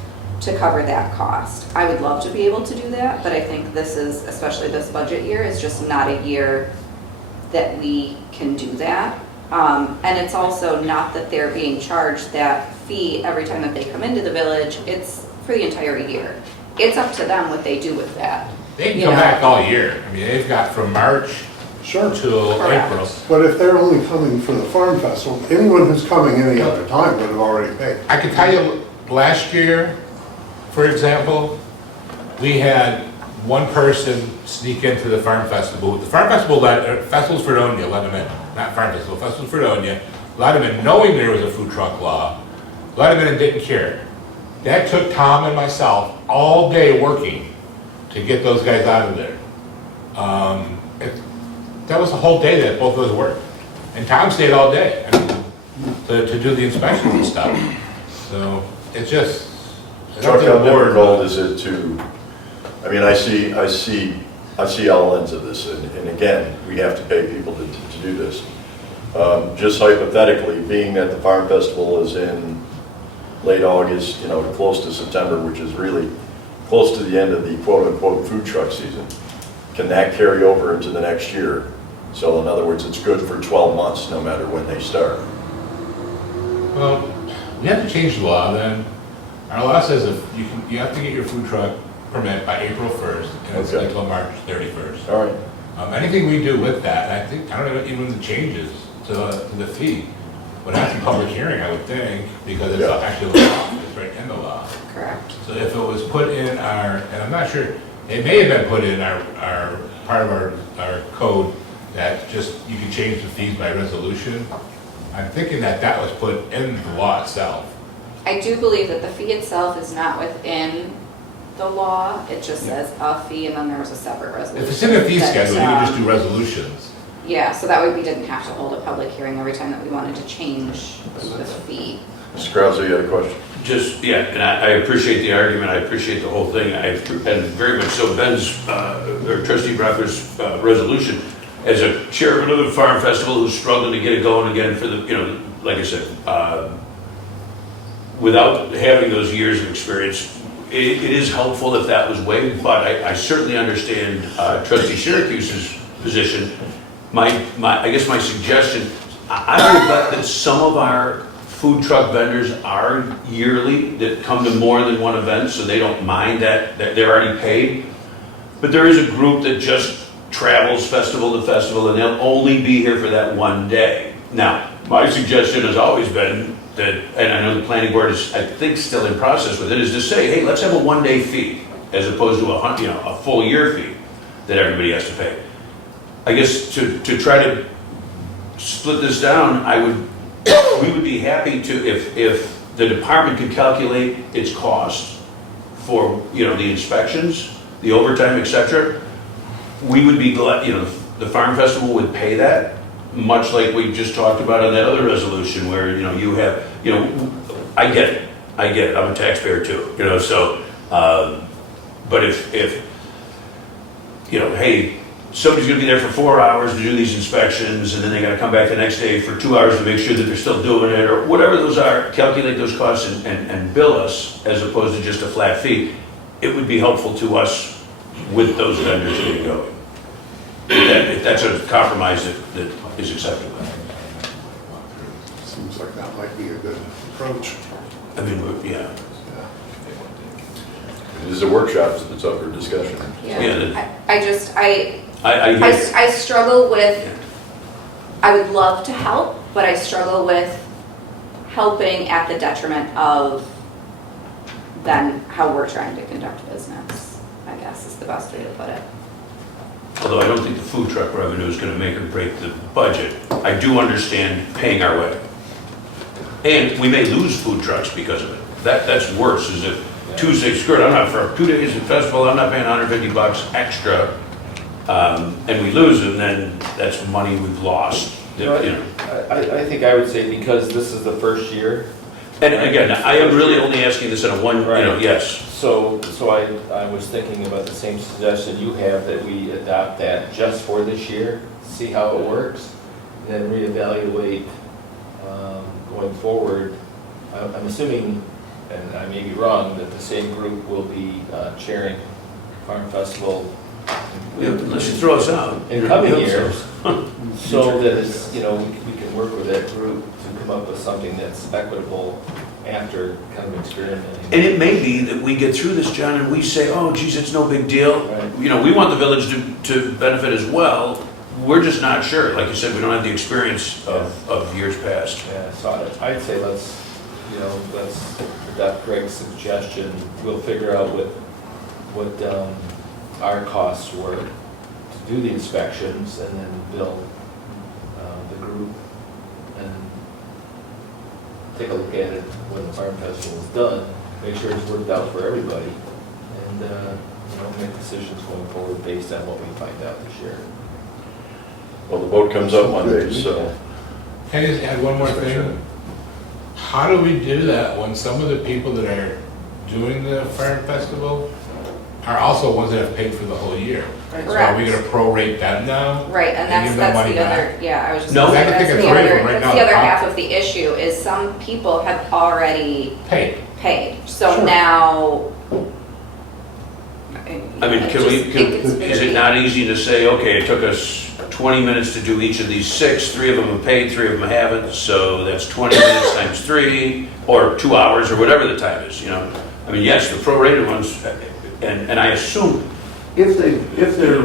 to cover that cost. I would love to be able to do that, but I think this is, especially this budget year, is just not a year that we can do that. And it's also not that they're being charged that fee every time that they come into the village, it's for the entire year. It's up to them what they do with that. They can come back all year. I mean, they've got from March till Correct. April. But if they're only coming for the Farm Festival, anyone who's coming any other time would have already paid. I can tell you, last year, for example, we had one person sneak into the Farm Festival. The Farm Festival Festivals Fredonia let him in. not Farm Festival, Festival of Fredonia, a lot of them knowing there was a food truck law, a lot of them didn't care. That took Tom and myself all day working to get those guys out of there. That was the whole day that both of us worked. And Tom stayed all day, I mean, to do the inspections and stuff. So it's just. it's up Chuck, to the how board. difficult is it to, I mean, I see all ends of this, and again, we have to pay people to do this. Just hypothetically, being that the Farm Festival is in late August, close to September, which is really close to the end of the quote-unquote food truck season, can that carry over into the next year? So in other words, it's good for 12 months, no matter when they start. Well, we have to change the law then. Our law says if you have to get your food truck permit by April 1st, and it's Okay. until March 31st. All right. Anything we do with that, I don't know even the changes to the fee, would have to be public hearing, I would think, because it's Yeah. actually the law, it's right in the law. Correct. So if it was put in our, and I'm not sure, it may have been put in our part of our code that just, you can change the fees by resolution. I'm thinking that was put in the law itself. I do believe that the fee itself is not within the law, it just says a fee, and then there was a separate resolution. If it's in the fee that, schedule, you can just do resolutions. Yeah, so that way we didn't have to hold a public hearing every time that we wanted to change the fee. Mr. Krause, you had a question? Just, yeah, and I appreciate the argument, I appreciate the whole thing, and very much so Ben's, or Trustee Brocker's resolution. As a chairman of the Farm Festival who's struggling to get it going again for the, like I said, without having those years of experience, it is helpful if that was waived, but I certainly understand Trustee Syracuse's position. I guess my suggestion, I would bet that some of our food truck vendors are yearly, that come to more than one event, so they don't mind that they're already paid. But there is a group that just travels festival to festival, and they'll only be here for that one day. Now, my suggestion has always been that, and I know the planning board is, I think, still in process with it, is to say, hey, let's have a one-day fee, as opposed to a full year fee that everybody has to pay. I guess to try to split this down, we would be happy to, if the department could calculate its cost for, the inspections, the overtime, et cetera, we would be glad, the Farm Festival would pay that, much like we just talked about on that other resolution where, you have, I get it, I'm a taxpayer too, so, but if, hey, somebody's gonna be there for 4 hours to do these inspections, and then they gotta come back the next day for 2 hours to make sure that they're still doing it, or whatever those are, calculate those costs and bill us, as opposed to just a flat fee, it would be helpful to us with those vendors getting going. If that's a compromise that is acceptable. Seems like that might be a good approach. I mean, yeah. It is a workshop, so it's up for discussion. Yeah. I struggle with, I would love to help, but I struggle with helping at the detriment of then how we're trying to conduct business, I guess is the best way to put it. Although I don't think the food truck revenue is gonna make or break the budget, I do understand paying our way. And we may lose food trucks because of it. That's worse, is if Tuesday, screw it, I'm not, for 2 days of festival, I'm not paying $150 extra, and we lose them, then that's money we've lost, I think I would say because this is the first year. And again, I am really only asking this in a one, yes. So I was thinking about the same suggestion you have, that we adopt that just for this year, see how it works, then reevaluate going forward. I'm assuming, and I may be wrong, that the same group will be chairing Farm Festival. Let's just throw us out. In coming years, so that it's, we can work with that group to come up with something that's equitable after kind of experimenting. And it may be that we get through this, John, and we say, oh, geez, it's no big deal. Right. We want the village to benefit as well. We're just not sure. Like you said, we don't have the experience of years past. Yeah, so I'd say let's adopt Greg's suggestion. We'll figure out what our costs were to do the inspections, and then bill the group and take a look at it when the farm festival is done, make sure it's worked out for everybody, and, make decisions going forward based on what we find out this year. Well, the vote comes up Monday, so. Can I just add one more thing? How do we do that when some of the people that are doing the farm festival are also ones that have paid for the whole year? So are we gonna prorate them now? Right, and give them that's money the other, back? yeah, I was just No. gonna say, I can that's think of the three of other, them right that's now. the other half of the issue, is some people have already Paid. paid, so Sure. now. I mean, is it not easy to say, okay, it took us 20 minutes to do each of these 6, 3 of them have paid, 3 of them haven't, so that's 20 minutes times 3, or 2 hours, or whatever the time is, I mean, yes, the prorated ones, and I assume, if they're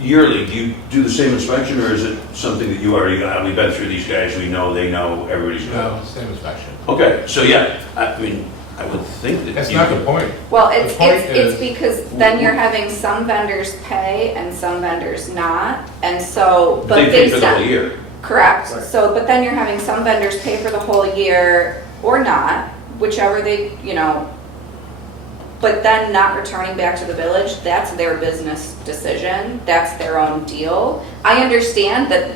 yearly, do you do the same inspection, or is it something that you already got? We've been through these guys, we know, they know, everybody's know. No, same inspection. Okay, so yeah, I mean, I would think that. That's you not could- the point. Well, The point it's is- because then you're having some vendors pay and some vendors not, and so, but They pay based for the whole on. year. Correct, Right. so, but then you're having some vendors pay for the whole year or not, whichever they, but then not returning back to the village, that's their business decision, that's their own deal. I understand that,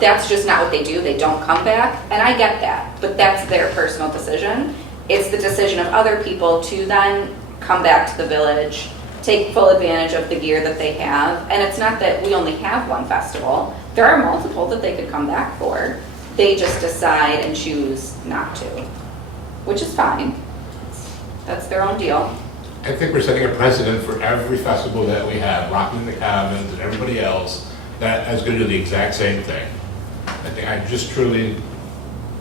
that's just not what they do, they don't come back, and I get that, but that's their personal decision. It's the decision of other people to then come back to the village, take full advantage of the gear that they have, and it's not that we only have one festival, there are multiple that they could come back for. They just decide and choose not to, which is fine. That's their own deal. I think we're setting a precedent for every festival that we have, Rockin' the Commons and everybody else, that is gonna do the exact same thing. I just truly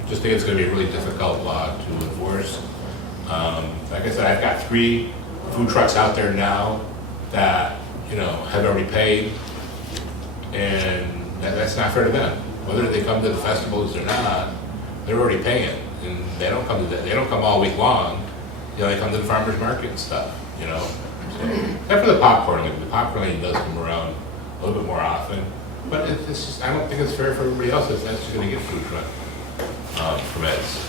think it's gonna be a really difficult law to enforce. Like I said, I've got 3 food trucks out there now that, have already paid, and that's not fair to them. Whether they come to the festivals or not, they're already paying, and they don't come all week long. They come to the farmer's market and stuff, So, except for the popcorn lane. The popcorn lane does come around a little bit more often, but it's just, I don't think it's fair for everybody else that's actually gonna get food truck permits.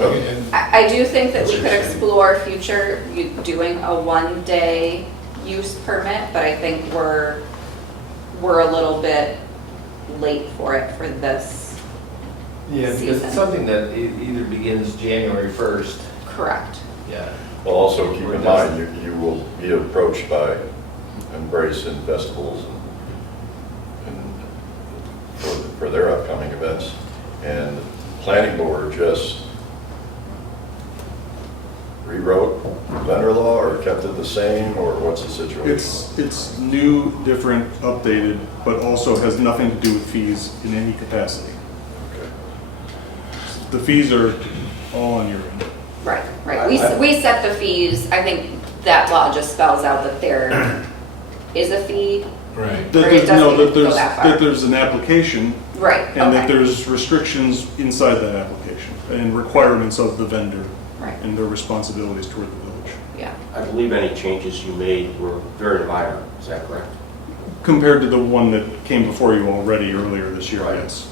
And- I do think that we could explore future doing a one-day use permit, but I think we're a little bit late for it for this Yeah, because season. it's something that either begins January 1st. Correct. Yeah. Well, also keep in mind, you will be approached by Embrace and festivals and for their upcoming events. And planning board just rewrote vendor law or kept it the same, or what's the situation? It's new, different, updated, but also has nothing to do with fees in any capacity. Okay. The fees are all on your end. Right. We set the fees. I think that law just spells out that there is a fee. Right. That Or it there's, no, doesn't that even go there's, that far. that there's an application Right, and that okay. there's restrictions inside that application and requirements of the vendor Right, and their responsibilities toward the village. yeah. I believe any changes you made were very minor, is that correct? Compared to the one that came before you already earlier this year, Right. yes.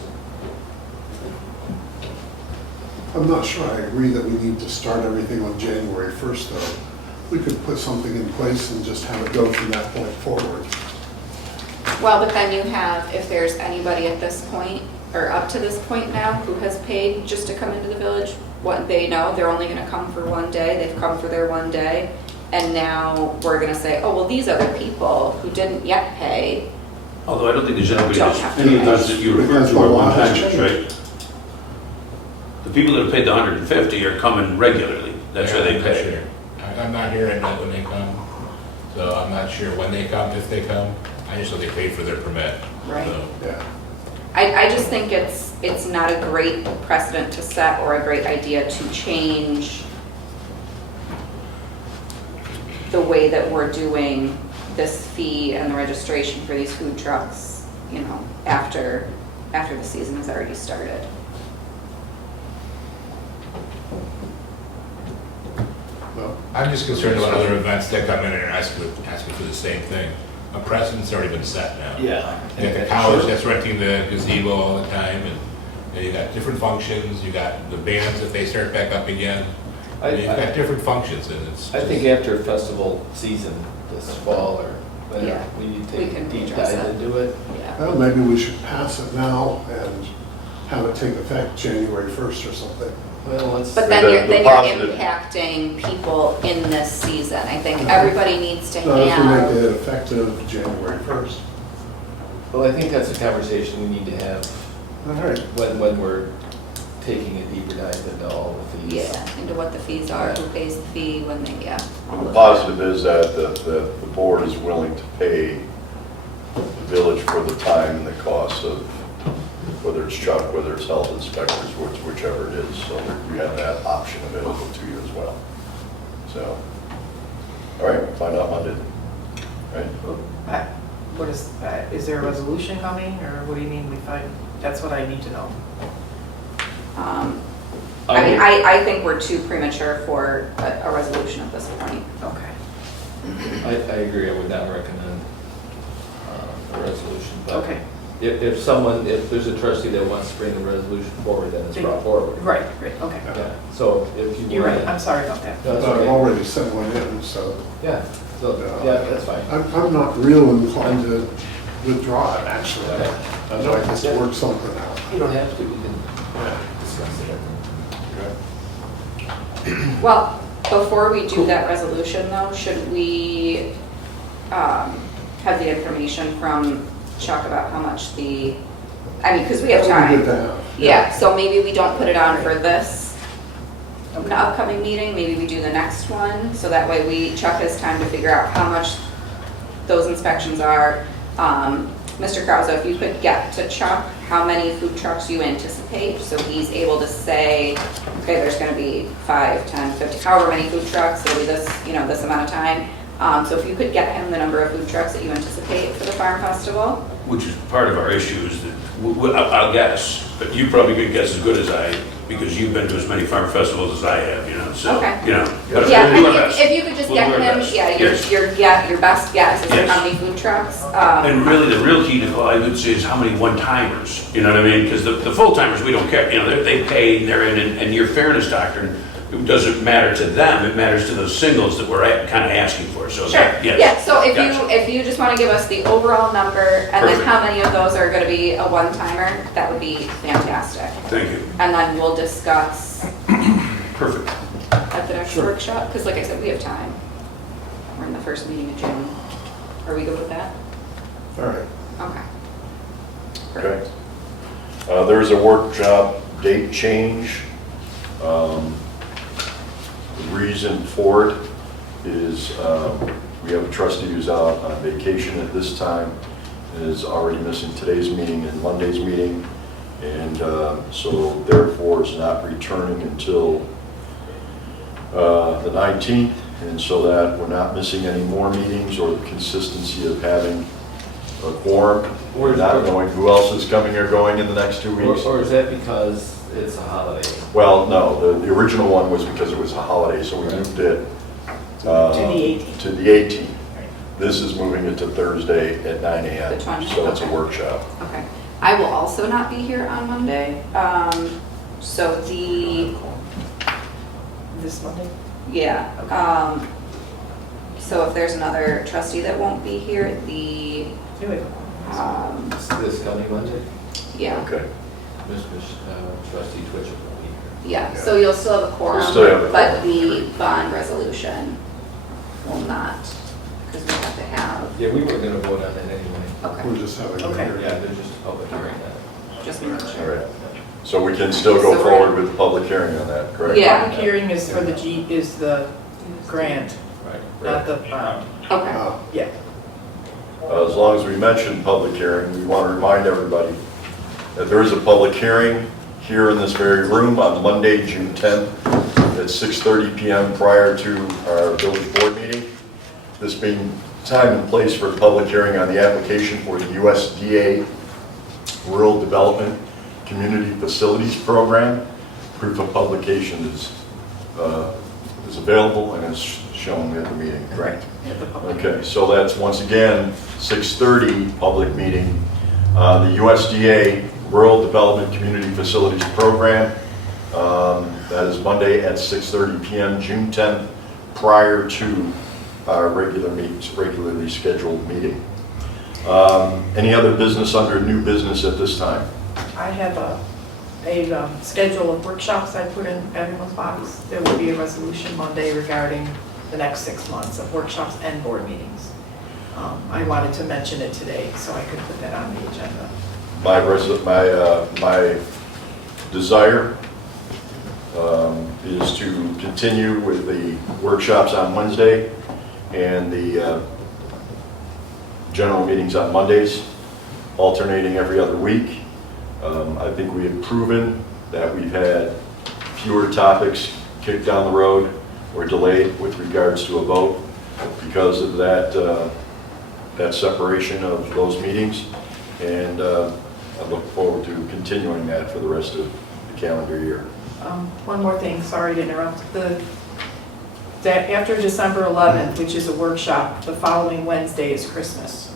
I'm not sure I agree that we need to start everything on January 1st, though. We could put something in place and just have it go from that point forward. Well, but then you have, if there's anybody at this point, or up to this point now, who has paid just to come into the village, what they know, they're only gonna come for one day, they've come for their one day, and now we're gonna say, oh, well, these other people who didn't yet pay, Although I don't think there's anybody, Don't have to any of pay. those that you referred Because to the are law one has timers, changed. right? The people that have paid the 150 are coming regularly, that's where they I'm not pay. sure. I'm not here at night when they come, so I'm not sure when they come, if they come. I just know they paid for their permit. Right. So, Yeah. I just think it's not a great precedent to set or a great idea to change the way that we're doing this fee and the registration for these food trucks, after the season has already started. Well, I'm just concerned about other events that come in and are asking for the same thing. a precedent's already been set now. Yeah. You got the college that's renting the gazebo all the time, and you got different functions, you got the bands if they start back up again. You've got different functions, and it's. I think after festival season this fall or whatever, Yeah, we need to we take a can deep address dive it. into it. Yeah. Well, maybe we should pass it now and have it take effect January 1st or something. Well, let's. But then The- you're, the then positive- you're impacting people in this season. I think everybody needs to So if we make have, it effective January 1st. Well, I think that's a conversation we need to have All right. when we're taking a deeper dive into all the fees. yeah, into what the fees are, who pays the fee, when they, yeah. all The of positive is that the board is willing to pay the village for the time and the cost of, whether it's Chuck, whether it's health inspectors, whichever it is. So you have that option available to you as well. So, all right, find out Monday. Right? What is there a resolution coming, or what do you mean we find, that's what I need to know. I mean, I think we're too premature for a resolution at this point. Okay. I agree, I would not recommend a resolution, but Okay. if there's a trustee that wants to bring the resolution forward, then it's brought forward. Right, okay. Yeah, so if you. You're right, I'm sorry about that. No, that's I've okay. already sent one in, so Yeah, so, yeah, that's fine. I'm not real inclined to withdraw it, actually. Okay. I'd like us to work something out. You don't have to, we can discuss it. Well, before we do that resolution though, should we have the information from Chuck about how much the, I mean, because we have That would be good time. to have. Yeah, so maybe we don't put it on for this upcoming meeting, maybe we do the next one, so that way Chuck has time to figure out how much those inspections are. Mr. Krause, if you could get to Chuck how many food trucks you anticipate, so he's able to say, okay, there's gonna be 5, 10, 50, however many food trucks, it'll be this, this amount of time. So if you could get him the number of food trucks that you anticipate for the farm festival. Which is part of our issue is that, I'll guess, but you probably could guess as good as I, because you've been to as many farm festivals as I have, so, Okay. But Yeah, we'll do our best. if you could just We'll get do our him, best. yeah, Yes. your best guess is Yes. how many food trucks. And really, the real key, Nicole, I would say is how many one-timers, you know what I mean? Because the full-timers, we don't care, they pay, and they're in, and your fairness doctrine, it doesn't matter to them, it matters to those singles that we're kind of asking for, so. Sure, yes. yeah, so Gotcha. if you just want to give us the overall number, and then Perfect. how many of those are going to be a one-timer, that would be fantastic. Thank you. And then we'll discuss Perfect. at the next Sure. workshop, because like I said, we have time. We're in the first meeting of June. Are we good with that? All right. Okay. Okay. There's a workshop date change. The reason for it is we have a trustee who's out on vacation at this time and is already missing today's meeting and Monday's meeting. And so therefore is not returning until the 19th. And so that we're not missing any more meetings or the consistency of having a quorum. We're not knowing who else is coming or going in the next 2 weeks. Or is that because it's a holiday? Well, no, the original one was because it was a holiday, so we moved it To the 18th. to the 18th. This is moving it to Thursday at 9 a.m. The 20th, So it's a okay. workshop. Okay. I will also not be here on Monday. So This Monday? yeah. So if there's another trustee that won't be here, This coming Monday? yeah. Okay. Trustee Twitcher will be here. Yeah, so you'll still have a quorum, You'll still have a but quorum. the bond resolution will not, because we have to have, Yeah, we were gonna vote on it anyway. okay, We're just having a Okay. hearing. Yeah, they're just a public hearing on just making All sure. right. So we can still go So we're- forward with the public hearing on that, correct? Yeah. Public hearing is for is the grant, it. not the, Okay, yeah. As long as we mention public hearing, we want to remind everybody that there is a public hearing here in this very room on Monday, June 10th at 6:30 p.m. prior to our village board meeting. This being time and place for a public hearing on the application for the USDA Rural Development Community Facilities Program. Proof of publication is available and is shown at the meeting, correct? At the public. Okay, so that's once again, 6:30, public meeting. The USDA Rural Development Community Facilities Program. That is Monday at 6:30 PM, June 10th, prior to our regularly scheduled meeting. Any other business under new business at this time? I have a schedule of workshops I put in everyone's box. There will be a resolution Monday regarding the next 6 months of workshops and board meetings. I wanted to mention it today, so I could put that on the agenda. My desire is to continue with the workshops on Wednesday and the general meetings on Mondays, alternating every other week. I think we have proven that we've had fewer topics kicked down the road or delayed with regards to a vote because of that separation of those meetings. And I look forward to continuing that for the rest of the calendar year. One more thing, sorry to interrupt. That after December 11th, which is a workshop, the following Wednesday is Christmas.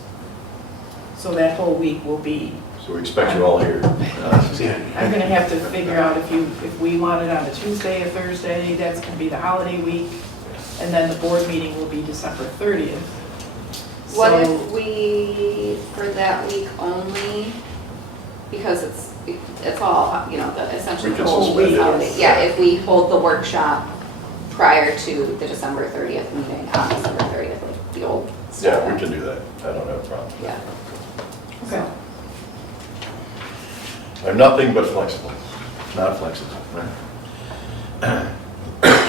So that whole week will be. So we expect you all here. I'm gonna have to figure out if we want it on a Tuesday or Thursday, that's gonna be the holiday week. And then the board meeting will be December 30th. What So- if we, for that week only, because it's all, you know, essentially We the can whole suspend week it. holiday. Yeah, if we hold the workshop prior to the December 30th meeting on December 30th, like the old stuff. Yeah, we can do that. I don't have a problem. Yeah. Okay. I'm nothing but flexible, not flexible, right?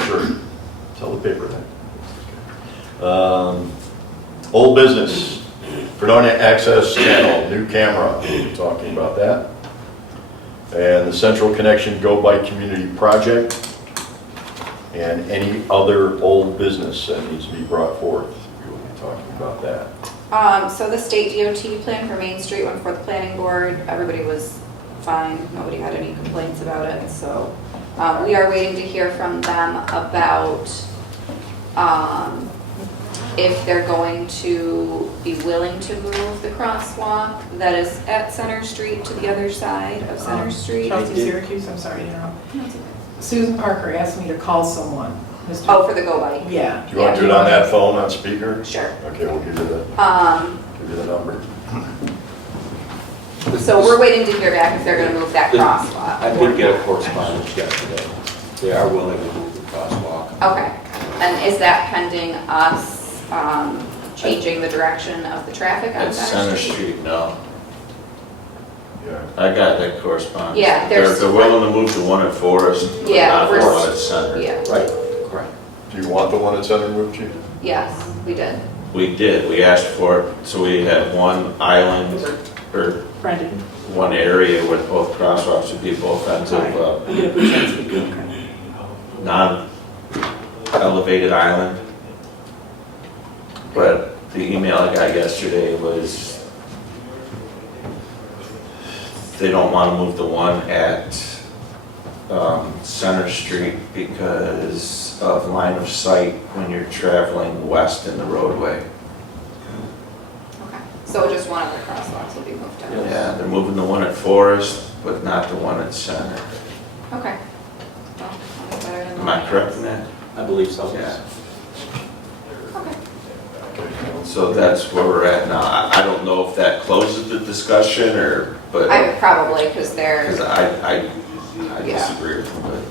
Sure, tell the paper that. Old business, Fredonia Access Channel, new camera, we're talking about that. And the Central Connection Go Bike Community Project, and any other old business that needs to be brought forth, we will be talking about that. So the state DOT plan for Main Street went for the planning board. Everybody was fine. Nobody had any complaints about it. So we are waiting to hear from them about if they're going to be willing to move the crosswalk that is at Center Street to the other side of Center Street. Trustee Syracuse, I'm sorry to interrupt. Susan Parker asked me to call someone. Mr. Oh, for the go bike. Yeah. Do you want to do it on that phone on speaker? Sure. Okay, we'll give you the number. So we're waiting to hear back if they're going to move that crosswalk. I did get a correspondence yesterday. They are willing to move the crosswalk. Okay. And is that pending us changing the direction of the traffic on At Center Center Street? Street, no. Yeah. I got that correspondence. Yeah, They're there's- willing to move the one at Forest, but Yeah, not the we're- one at Center. Yeah, Right, correct. Do you want the one at Center moved, Chief? yes, we did. We did, we asked for it, so we had one island, or Brandon. one area with both crosswalks would be both ends of I'm gonna put you on speaker. Okay. non-elevated island. But the email I got yesterday was they don't want to move the one at Center Street because of line of sight when you're traveling west in the roadway. Okay. So just one of the crosswalks will be moved to. Yeah, they're moving the one at Forest, but not the one at Center. Okay. Well, that's better than Am I mine. correct in that? I believe so. Yeah. Okay. So that's where we're at now. I don't know if that closes the discussion or, but, I would probably, because they're, because I Yeah. disagree with them, but.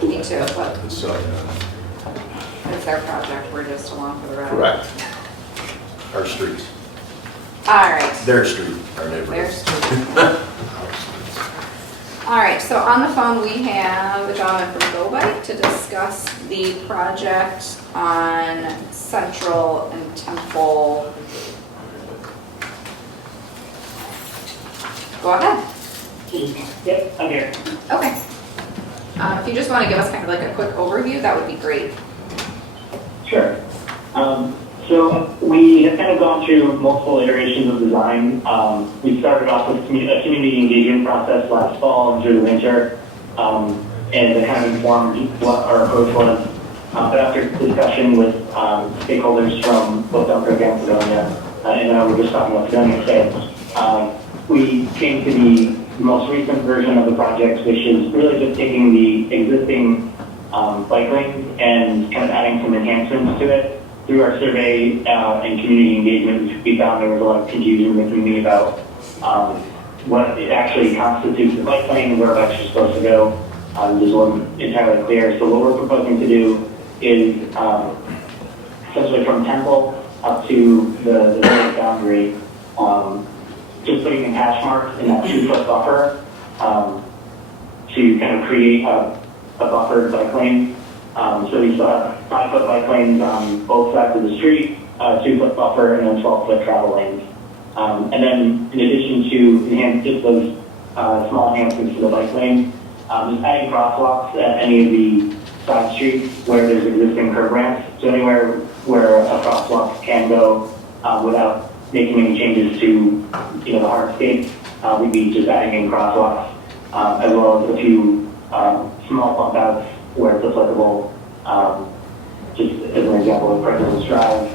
well, me too, but It's, it's their project, we're just along for the ride. Correct. our streets, All right. their street, our neighborhood. Their street. All right, so on the phone, we have a gentleman from Go Bike to discuss the project on Central and Temple. Go ahead. Yep, I'm here. Okay. If you just want to give us kind of like a quick overview, that would be great. Sure. So we have kind of gone through multiple iterations of design. We started off with a community engagement process last fall and through the winter, and it kind of informed what our approach was. But after discussion with stakeholders from both Dunkirk and Fredonia, and then we're just talking about Fredonia today, we came to the most recent version of the project, which is really just taking the existing bike lanes and kind of adding some enhancements to it. Through our survey and community engagement, we found there was a lot of confusion in the community about what it actually constitutes a bike lane and where bikes are supposed to go. This wasn't entirely clear. So what we're proposing to do is essentially from Temple up to the village boundary, just putting in hash marks in that 2-foot buffer to kind of create a buffered bike lane. So we still have 5-foot bike lanes on both sides of the street, 2-foot buffer, and then 12-foot travel lanes. And then in addition to just those small enhancements to the bike lane, just adding crosswalks at any of the side streets where there's existing curb ramps. So anywhere where a crosswalk can go without making any changes to the hardscape, we'd be just adding in crosswalks, as well as a few small bump outs where it's applicable, just as an example of President's Drive.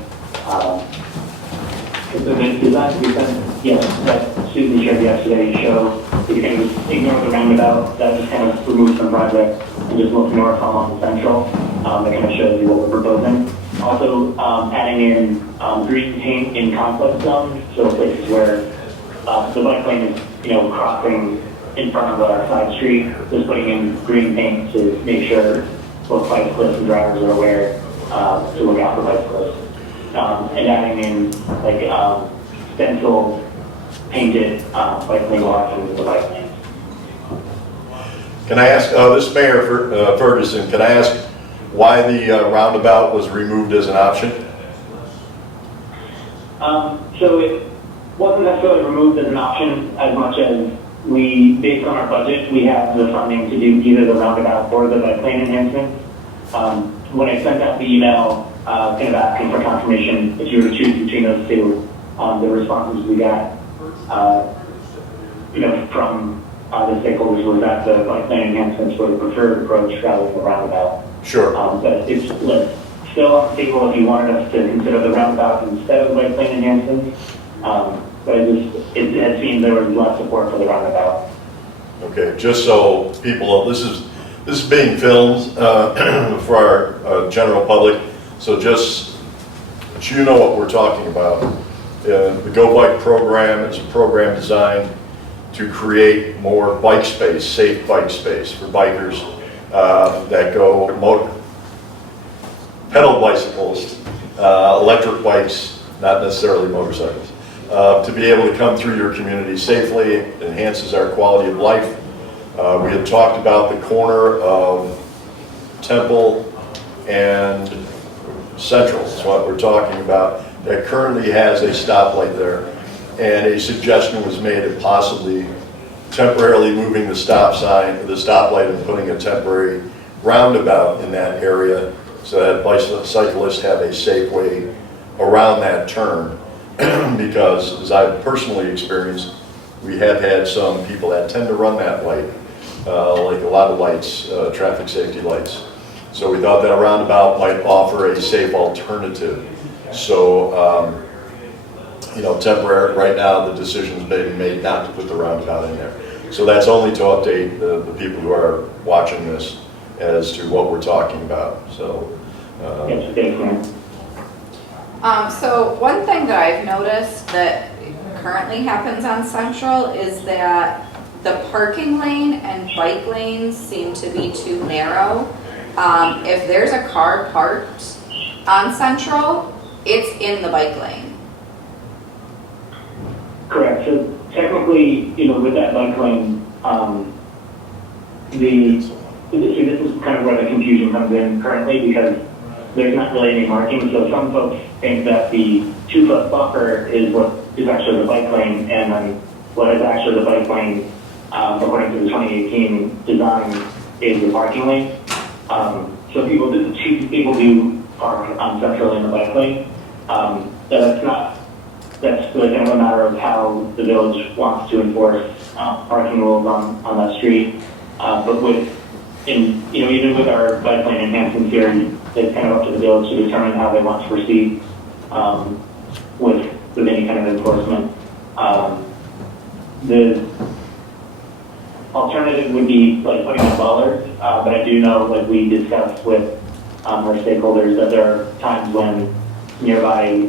The design we sent, that Susan shared yesterday show that you can just ignore the roundabout, that just kind of removes some project and just look north along Central. That kind of shows you what we're proposing. Also, adding in green paint in conflict zones, so places where the bike lane is, crossing in front of a side street, just putting in green paint to make sure both bicyclists and drivers are aware to look out for bicyclists. And adding in stenciled, painted bike lane options in the bike lanes. Can I ask, this is Mayor Ferguson, can I ask why the roundabout was removed as an option? So it wasn't necessarily removed as an option as much as based on our budget, we have the funding to do either the roundabout or the bike lane enhancements. When I sent out the email, kind of asking for confirmation if you were to choose between those two, the responses we got, from the stakeholders was that the bike lane enhancements were the preferred approach rather than the roundabout. Sure. But it's still on the table if you wanted us to consider the roundabout instead of the bike lane enhancements. But it had seemed there was less support for the roundabout. Okay, just so people, this is being filmed for our general public, so just that you know what we're talking about. The Go Bike program is a program designed to create more bike space, safe bike space for bikers that go pedal bicycles, electric bikes, not necessarily motorcycles. To be able to come through your community safely, it enhances our quality of life. We had talked about the corner of Temple and Central, is what we're talking about, that currently has a stoplight there. And a suggestion was made of possibly temporarily moving the stop sign, the stoplight, and putting a temporary roundabout in that area so that bicyclists have a safe way around that turn. Because as I've personally experienced, we have had some people that tend to run that light, like a lot of lights, traffic safety lights. So we thought that a roundabout might offer a safe alternative. So, temporary, right now the decision's been made not to put the roundabout in there. So that's only to update the people who are watching this as to what we're talking about, so. So one thing that I've noticed that currently happens on Central is that the parking lane and bike lanes seem to be too narrow. If there's a car parked on Central, it's in the bike lane. Correct. So technically, with that bike lane, this is kind of where the confusion comes in currently because there's not really any marking. So some folks think that the 2-foot buffer is what is actually the bike lane, and then what is actually the bike lane, according to the 2018 design, is the parking lane. So people do park on Central in the bike lane. That's really kind of a matter of how the village wants to enforce parking rules on that street. But even with our bike lane enhancements here, it's kind of up to the village to determine how they want to proceed with any kind of enforcement. The alternative would be like putting up bollards, but I do know, like we discussed with our stakeholders, that there are times when nearby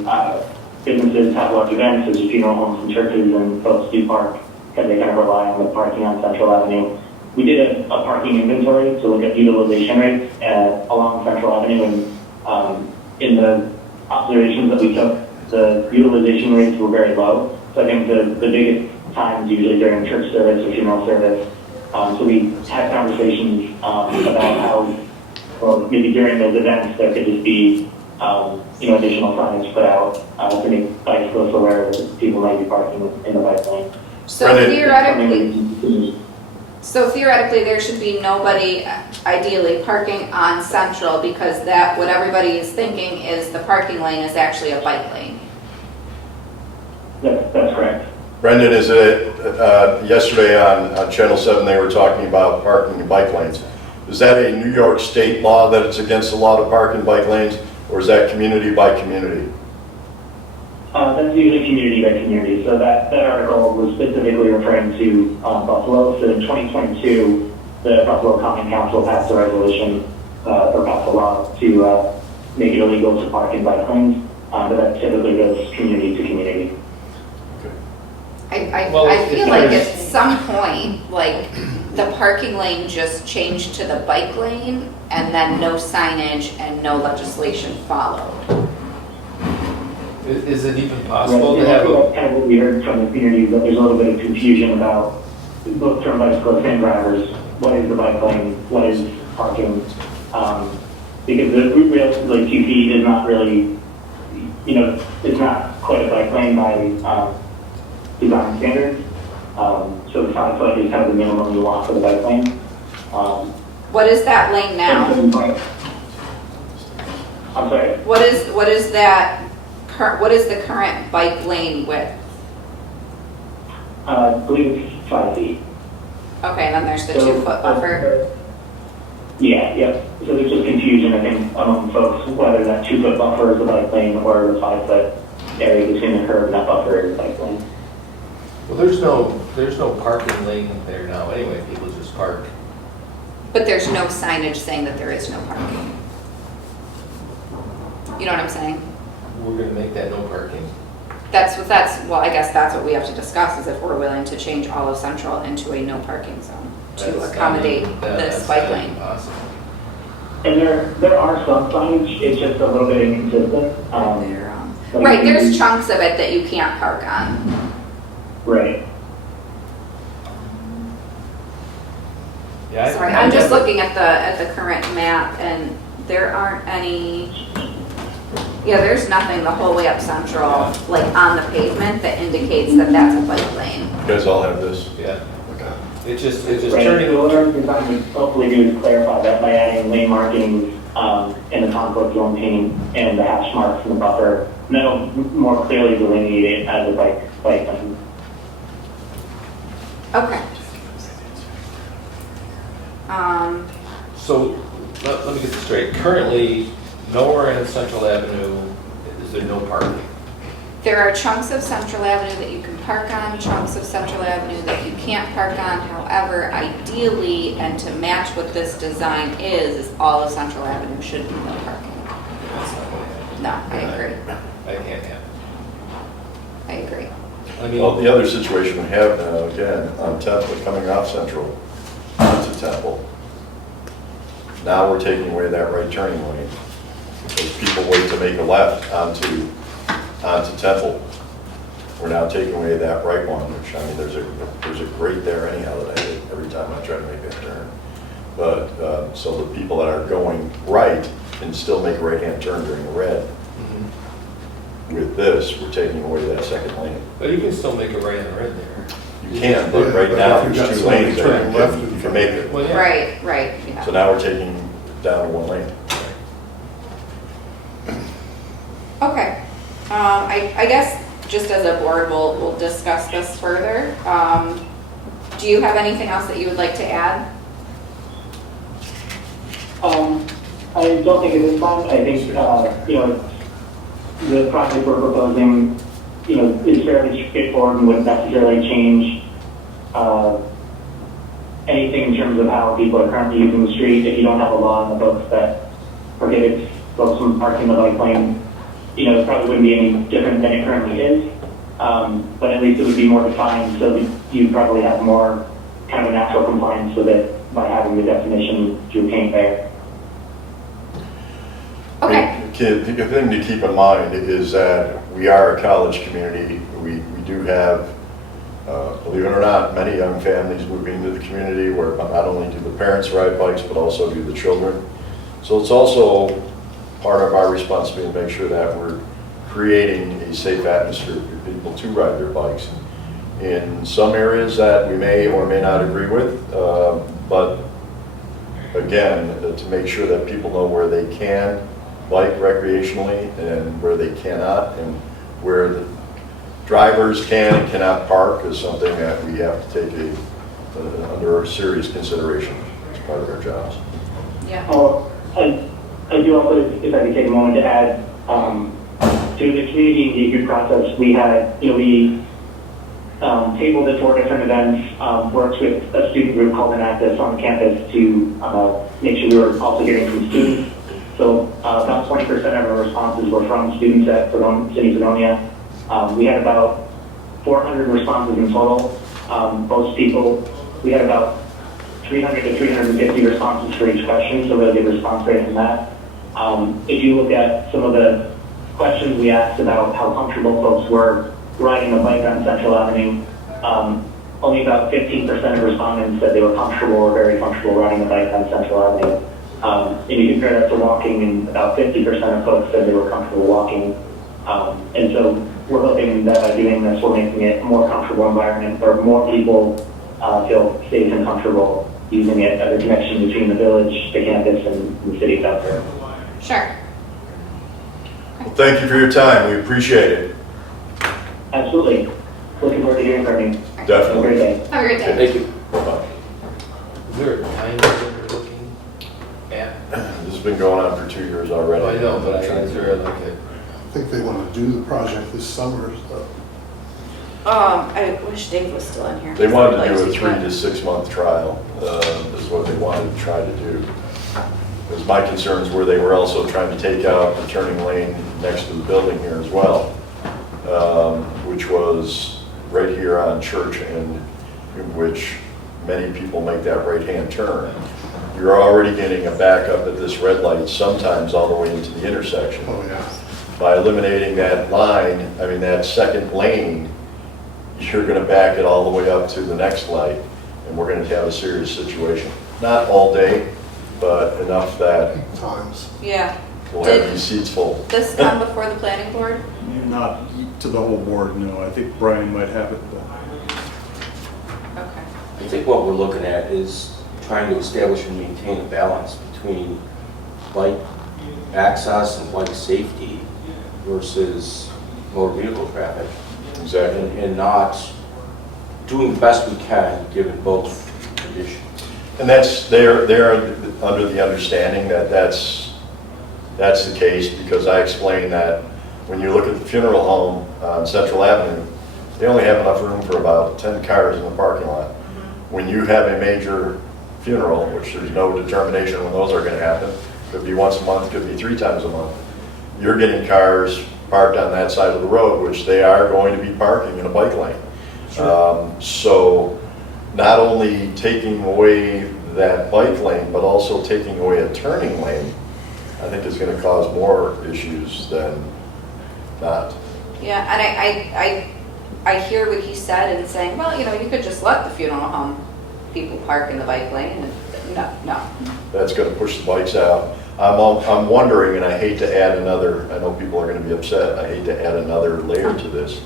businesses have large events, such as funeral homes and churches, and folks do park because they kind of rely on the parking on Central Avenue. We did a parking inventory to look at utilization rates along Central Avenue, and in the observations that we took, the utilization rates were very low. So I think the biggest times usually during church service or funeral service. So we had conversations about how, well, maybe during those events there could just be additional signage put out to make bicyclists aware that people might be parking in the bike lane. So theoretically, there should be nobody ideally parking on Central, because what everybody is thinking is the parking lane is actually a bike lane. That's correct. Brendan, is it, yesterday on Channel 7, they were talking about parking in bike lanes. Is that a New York State law that it's against the law to park in bike lanes, or is that community by community? That's usually community by community. So that article was specifically referring to Buffalo. So in 2022, the Buffalo Common Council passed a resolution, or passed a law to make it illegal to park in bike lanes, but that typically goes community to community. I feel like at some point, like, the parking lane just changed to the bike lane, and then no signage and no legislation followed. Is it even possible to have That's kind of what we heard from the community, that there's a little bit of confusion about, both from bicyclists and drivers, what is the bike lane, what is parking? Because the route rail, like 2 feet, is not really, it's not quite a bike lane by design standards. So the 5 foot is kind of the minimum you want for the bike lane. What is that lane now? I'm sorry? What is that? What is the current bike lane width? I believe it's 5 feet. Okay, and then there's the 2 foot buffer. Yeah. So there's just confusion, I think, among folks, whether that 2 foot buffer is a bike lane or the 5 foot area between the curb and that buffer is a bike lane. Well, there's no parking lane there now anyway, people just park. But there's no signage saying that there is no parking. You know what I'm saying? We're gonna make that no parking. Well, I guess that's what we have to discuss, is if we're willing to change all of Central into a no parking zone to accommodate this bike lane. Awesome. And there are some signage, it's just a little bit inconsistent. Right, there's chunks of it that you can't park on. Right. Yeah, Sorry, I'm just looking at the current map, and there aren't any. Yeah, there's nothing the whole way up Central, like on the pavement, that indicates that that's a bike lane. You guys all have this? Yeah. Okay. It's just Right, turning. so what our design would hopefully do is clarify that by adding lane markings in the conflict zone paint and the hash marks in the buffer, and that'll more clearly delineate it as a bike lane. Okay. So, let me get this straight. Currently, nowhere in Central Avenue is there no parking. There are chunks of Central Avenue that you can park on, chunks of Central Avenue that you can't park on. However, ideally, and to match what this design is all of Central Avenue should be no parking. No, I agree. I can't have. I agree. I mean, Well, the other situation we have now, again, on Temple, coming off Central onto Temple. Now we're taking away that right turning lane. As people wait to make a left onto Temple, we're now taking away that right one, which, I mean, there's a grate there anyhow that I hit every time I try to make that turn. But, so the people that are going right can still make a right-hand turn during the red. With this, we're taking away that second lane. but you can still make a right on red there. You can, but right now, there's 2 lanes there, you can make it. Well, yeah. Right, yeah. So now we're taking down to 1 lane. Okay. I guess just as a board, we'll discuss this further. Do you have anything else that you would like to add? I don't think it is fun. I think, the project we're proposing, is fairly straightforward and wouldn't necessarily change, anything in terms of how people are currently using the street. If you don't have a law in the books that prohibits folks from parking the bike lane, it probably wouldn't be any different than it currently is. But at least it would be more defined, so that you'd probably have more kind of a natural compliance with it by having the definition through paint there. Okay. The thing to keep in mind is that we are a college community. We do have, believe it or not, many young families moving into the community where not only do the parents ride bikes, but also do the children. So it's also part of our responsibility to make sure that we're creating a safe atmosphere for people to ride their bikes. In some areas that we may or may not agree with, but again, to make sure that people know where they can bike recreationally and where they cannot, and where the drivers can and cannot park is something that we have to take under serious consideration as part of our jobs. Yeah. I do also, if I could take a moment to add, through the community engagement process, we had, we tabled it for different events, worked with a student group called Anactus on campus to make sure we were also hearing from students. So about 20% of our responses were from students at City Fredonia. We had about 400 responses in total. Most people, we had about 300 to 350 responses for each question, so really good response rate from that. If you look at some of the questions we asked about how comfortable folks were riding a bike on Central Avenue, only about 15% of respondents said they were comfortable or very comfortable riding a bike on Central Avenue. And you compare that to walking, and about 50% of folks said they were comfortable walking. And so we're hoping that by doing this, we're making it a more comfortable environment where more people feel safe and comfortable using it as a connection between the village, the campus, and the cities out there. Sure. Well, thank you for your time. We appreciate it. Absolutely. Looking forward to hearing from you. Definitely. Have a great day. Have a great day. Thank you. Bye-bye. Is there a time that you're looking at? This has been going on for 2 years already. I know, but is there like a, I think they want to do the project this summer, so. I wish Dave was still in here. They wanted to do a Like, 3 to 6 month trial, is what they wanted to try to do. Because my concerns were they were also trying to take out the turning lane next to the building here as well, which was right here on Church, and in which many people make that right-hand turn. You're already getting a backup at this red light, sometimes all the way into the intersection. Oh, yeah. By eliminating that line, that second lane, you're going to back it all the way up to the next light, and we're going to have a serious situation. Not all day, but enough that Times. Yeah. we'll have these seats full. This come before the planning board? Not to the whole board, no. I think Brian might have it, but Okay. I think what we're looking at is trying to establish and maintain a balance between bike access and bike safety versus motor vehicle traffic. Exactly. And not doing the best we can given both conditions. And they're under the understanding that that's the case, because I explained that when you look at the funeral home on Central Avenue, they only have enough room for about 10 cars in the parking lot. When you have a major funeral, which there's no determination when those are going to happen, could be once a month, could be 3 times a month, you're getting cars parked on that side of the road, which they are going to be parking in a bike lane. So not only taking away that bike lane, but also taking away a turning lane, I think is going to cause more issues than not. Yeah, and I hear what he said and saying, well, you could just let the funeral home people park in the bike lane, and no. That's going to push the bikes out. I'm wondering, and I hate to add another, I know people are going to be upset, I hate to add another layer to this,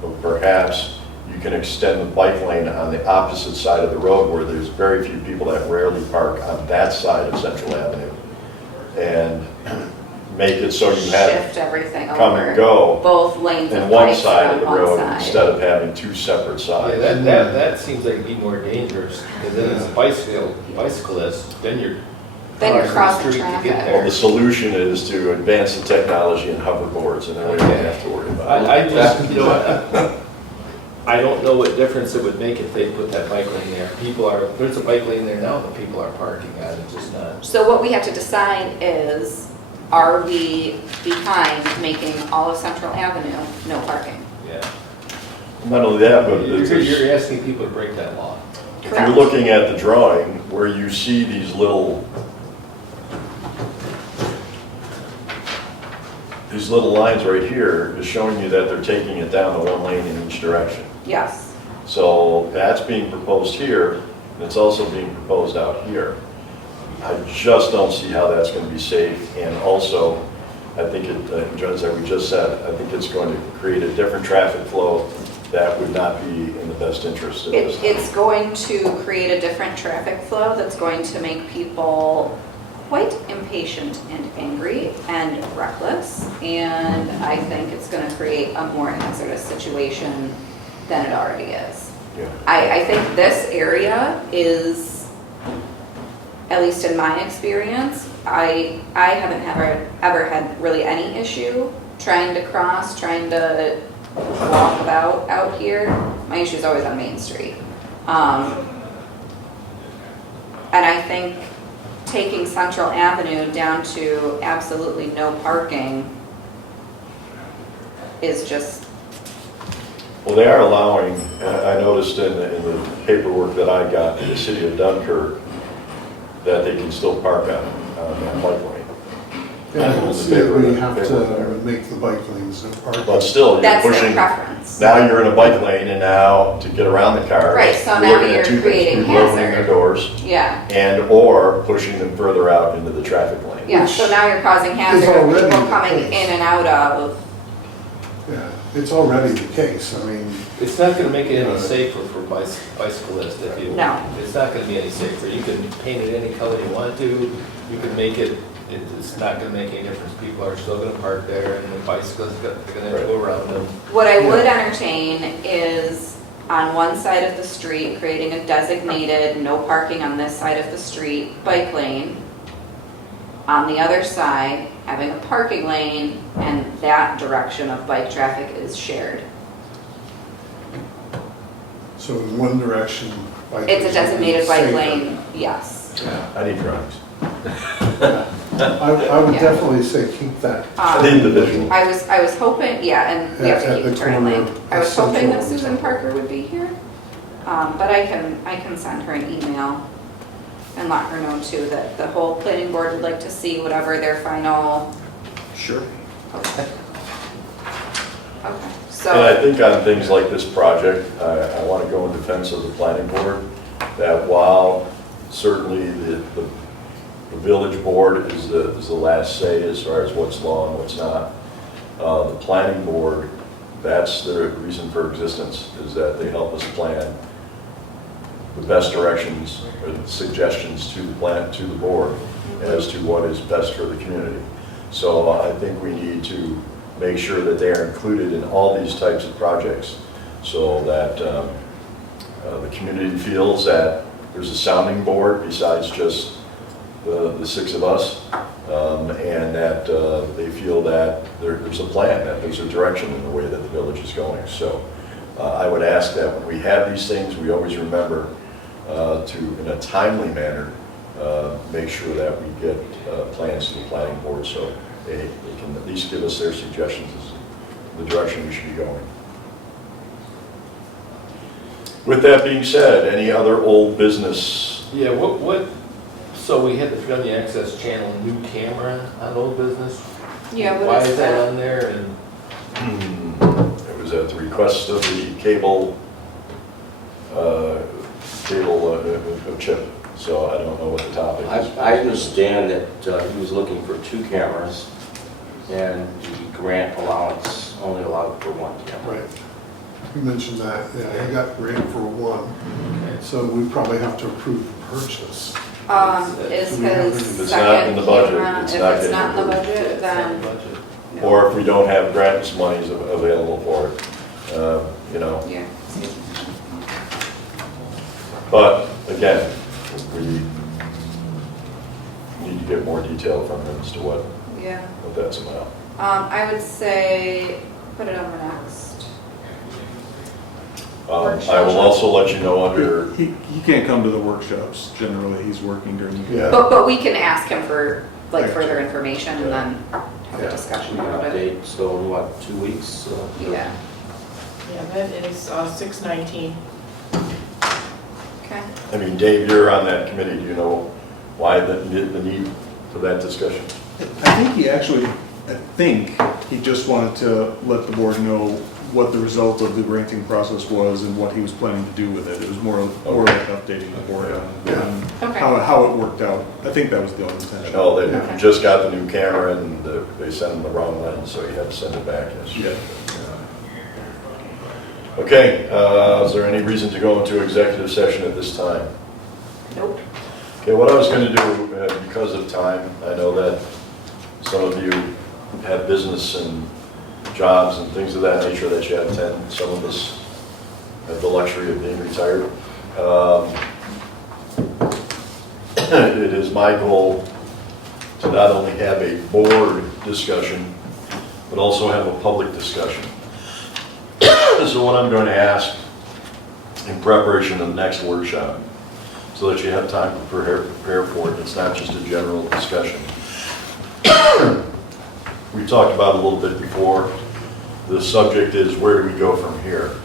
but perhaps you can extend the bike lane on the opposite side of the road where there's very few people that rarely park on that side of Central Avenue, and make it so you have Shift everything come over. and go Both lanes in of one bikes side on of the one road side. instead of having 2 separate sides. that seems like it'd be more dangerous, because then as a bicyclist, then you're Then you're Crossing the crossing street to get traffic. there. Well, the solution is to advance the technology in hoverboards, and then we don't have to worry about it. I just, you know, I don't know what difference it would make if they put that bike lane there. There's a bike lane there now that people are parking at, it's just not. So what we have to decide is, are we behind making all of Central Avenue no parking? Yeah. Not only that, but You're asking people to break that law. if you're looking at the drawing where you see these little lines right here is showing you that they're taking it down to one lane in each direction. Yes. So that's being proposed here, and it's also being proposed out here. I just don't see how that's going to be safe, and also, I think it, Judge, like we just said, I think it's going to create a different traffic flow that would not be in the best interest of this. It's going to create a different traffic flow that's going to make people quite impatient and angry and reckless, and I think it's going to create a more hazardous situation than it already is. Yeah. I think this area is, at least in my experience, I haven't ever had really any issue trying to cross, trying to walk about out here. My issue is always on Main Street. And I think taking Central Avenue down to absolutely no parking is just. Well, they are allowing, I noticed in the paperwork that I got in the city of Dunkirk, that they can still park on that bike lane. Yeah, I don't see that we have to make the bike lanes no parking. But still, you're That's their pushing, preference. now you're in a bike lane, and now to get around the car. Right, so you're now looking at you're two things. creating You're opening hazard. the doors, Yeah, and/or pushing them further out into the traffic lane. yeah, so now you're causing hazard of already people the coming case. in and out of. Yeah, it's already the case, I mean, It's not gonna make it any safer for bicyclists if you. No. It's not gonna be any safer. You can paint it any color you want to. You can make it, it's not gonna make any difference. People are still gonna park there and the bicyclists, they're gonna have to go around them. What I would entertain is on one side of the street, creating a designated no parking on this side of the street bike lane. On the other side, having a parking lane, and that direction of bike traffic is shared. so in one direction. bike It's a lanes designated are bike safer. lane, yes. I need drawings. I would Yeah. definitely say keep that. I need the visual. I was hoping, yeah, and we have to At keep the the turn corner lane. I was of hoping that Central. Susan Parker would be here, but I can send her an email and let her know too that the whole planning board would like to see whatever their final. Sure. Okay, And I so, think on things like this project, I want to go in defense of the planning board, that while certainly the village board is the last say as far as what's law and what's not, the planning board, that's their reason for existence, is that they help us plan the best directions or suggestions to the board as to what is best for the community. So I think we need to make sure that they are included in all these types of projects so that the community feels that there's a sounding board besides just the six of us, and that they feel that there's a plan, that there's a direction in the way that the village is going. So I would ask that when we have these things, we always remember to, in a timely manner, make sure that we get plans to the planning board so they can at least give us their suggestions as to the direction we should be going. With that being said, any other old business? Yeah, so we had the Fredonia Access Channel new camera on Old Business. yeah, Why what is is that that? on there and? It was at the request of the cable chip, so I don't know what the topic is. I understand that he was looking for 2 cameras, and the grant allowance only allowed for 1 camera. Right. You mentioned that, yeah, I got grant for one, so we probably have to approve the purchase. Is Do we have his If it's not in second the budget, camera, it's if not it's getting not in the approved. budget, then. no. Or if we don't have grants monies available for it, you know. Yeah. But again, we need you get more detail from him as to what Yeah. that's about. I would say, put it on the next. I will also let you know under, He can't come to the workshops, generally, he's working during the. Yeah. But we can ask him for like further information and then have a Yeah. discussion about it. Update, so in what, 2 weeks? Yeah, Yeah, that is 6/19. okay. I mean, Dave, you're on that committee, do you know why the need for that discussion? I think he just wanted to let the board know what the result of the granting process was and what he was planning to do with it. It was more like updating the board on Okay. how it worked out. I think that was the only intention. No, they just got the new camera and they sent him the wrong lens, so he had to send it back. Yeah. Okay, is there any reason to go into executive session at this time? Nope. Okay, what I was going to do, because of time, I know that some of you have business and jobs and things of that nature that you have to attend. Some of us have the luxury of being retired. It is my goal to not only have a board discussion, but also have a public discussion. So what I'm going to ask in preparation of the next workshop, so that you have time to prepare for it, it's not just a general discussion. We talked about it a little bit before. The subject is, where do we go from here?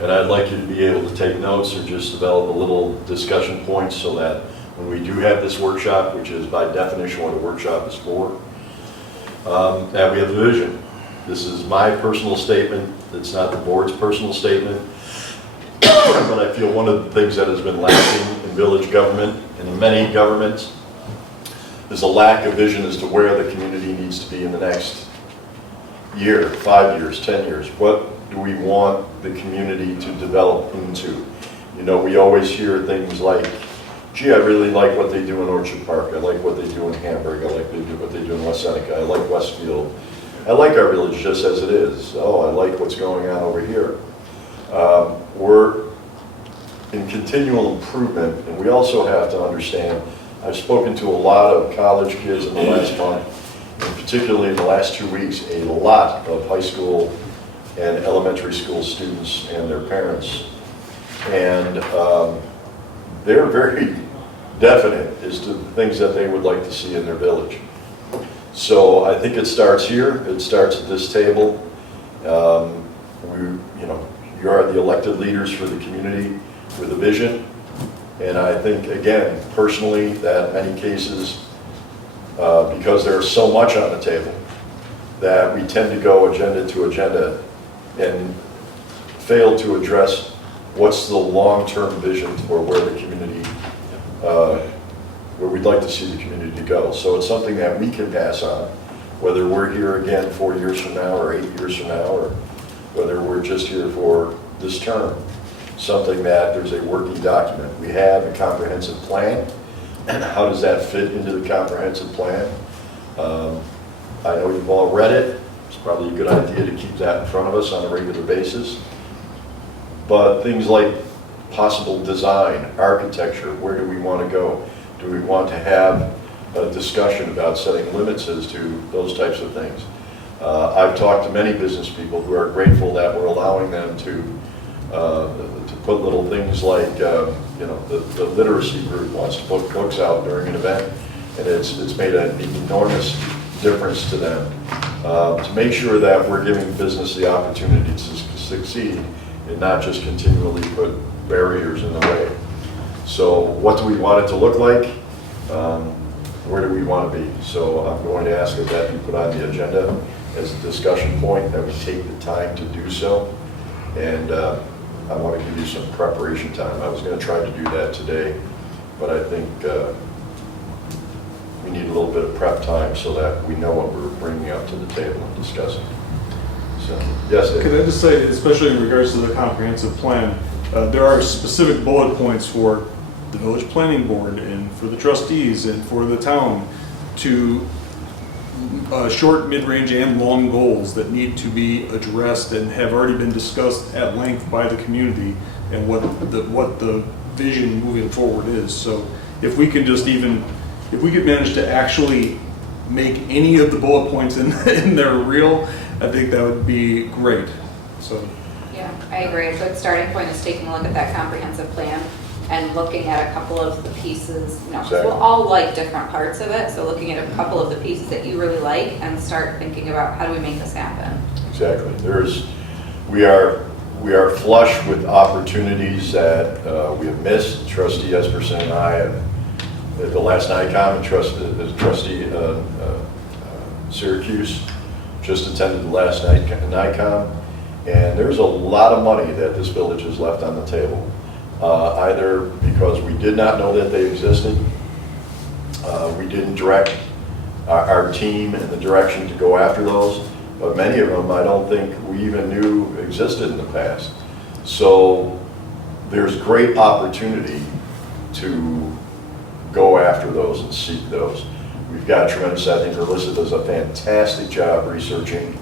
And I'd like you to be able to take notes or just develop a little discussion points so that when we do have this workshop, which is by definition what a workshop is for, that we have a vision. This is my personal statement. It's not the board's personal statement. But I feel one of the things that has been lacking in village government and in many governments is a lack of vision as to where the community needs to be in the next year, 5 years, 10 years. What do we want the community to develop into? You know, we always hear things like, gee, I really like what they do in Orchard Park. I like what they do in Hamburg. I like what they do in West Seneca. I like Westfield. I like our village just as it is. Oh, I like what's going on over here. We're in continual improvement, and we also have to understand, I've spoken to a lot of college kids in the last month, and particularly in the last 2 weeks, a lot of high school and elementary school students and their parents. And they're very definite as to the things that they would like to see in their village. So I think it starts here. It starts at this table. You are the elected leaders for the community with a vision. And I think, again, personally, that in many cases, because there's so much on the table, that we tend to go agenda to agenda and fail to address what's the long-term vision for where the community, where we'd like to see the community go. So it's something that we can pass on, whether we're here again 4 years from now or 8 years from now, or whether we're just here for this term. Something that there's a working document. We have a comprehensive plan, and how does that fit into the comprehensive plan? I know you've all read it. It's probably a good idea to keep that in front of us on a regular basis. But things like possible design, architecture, where do we want to go? Do we want to have a discussion about setting limits as to those types of things? I've talked to many business people who are grateful that we're allowing them to put little things like, the literacy group wants to put books out during an event, and it's made an enormous difference to them. To make sure that we're giving business the opportunity to succeed and not just continually put barriers in the way. So what do we want it to look like? Where do we want to be? So I'm going to ask that that be put on the agenda as a discussion point, that we take the time to do so. And I want to give you some preparation time. I was going to try to do that today, but I think we need a little bit of prep time so that we know what we're bringing up to the table and discussing. So, yes, Dave? Could I just say, especially in regards to the comprehensive plan, there are specific bullet points for the village planning board and for the trustees and for the town to short, mid-range, and long goals that need to be addressed and have already been discussed at length by the community, and what the vision moving forward is. So if we can just even if we could manage to actually make any of the bullet points in there real, I think that would be great. So, Yeah, I agree. A good starting point is taking a look at that comprehensive plan and looking at a couple of the pieces, you know, 'cause Exactly. we'll all like different parts of it, so looking at a couple of the pieces that you really like and start thinking about how do we make this happen? Exactly. We are flush with opportunities that we have missed. Trustee Esperson and I have, at the last NICOM, and Trustee Syracuse just attended the last NICOM, and there's a lot of money that this village has left on the table. Either because we did not know that they existed, we didn't direct our team in the direction to go after those, but many of them I don't think we even knew existed in the past. So there's great opportunity to go after those and seek those. We've got tremendous, I think Alyssa does a fantastic job researching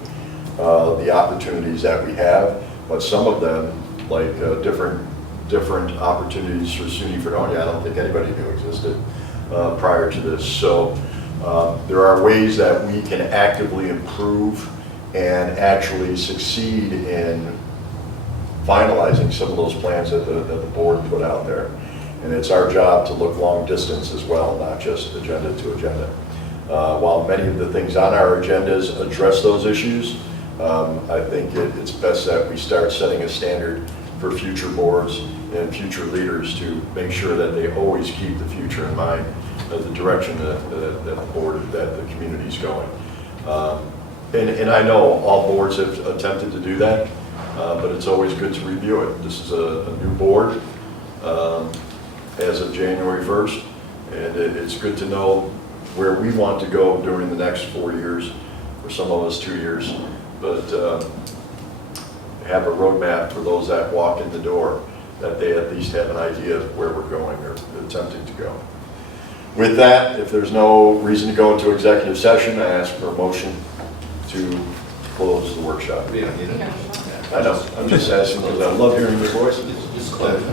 the opportunities that we have, but some of them, like different opportunities for SUNY Fredonia, I don't think anybody knew existed prior to this. So there are ways that we can actively improve and actually succeed in finalizing some of those plans that the board put out there. And it's our job to look long distance as well, not just agenda to agenda. While many of the things on our agendas address those issues, I think it's best that we start setting a standard for future boards and future leaders to make sure that they always keep the future in mind, the direction that the board, that the community's going. And I know all boards have attempted to do that, but it's always good to review it. This is a new board as of January 1st, and it's good to know where we want to go during the next 4 years, for some of us 2 years, but have a roadmap for those that walk in the door, that they at least have an idea of where we're going or attempting to go. With that, if there's no reason to go into executive session, I ask for a motion to close the workshop. We don't need it. I know, I'm just asking because I love hearing your voices. Just close.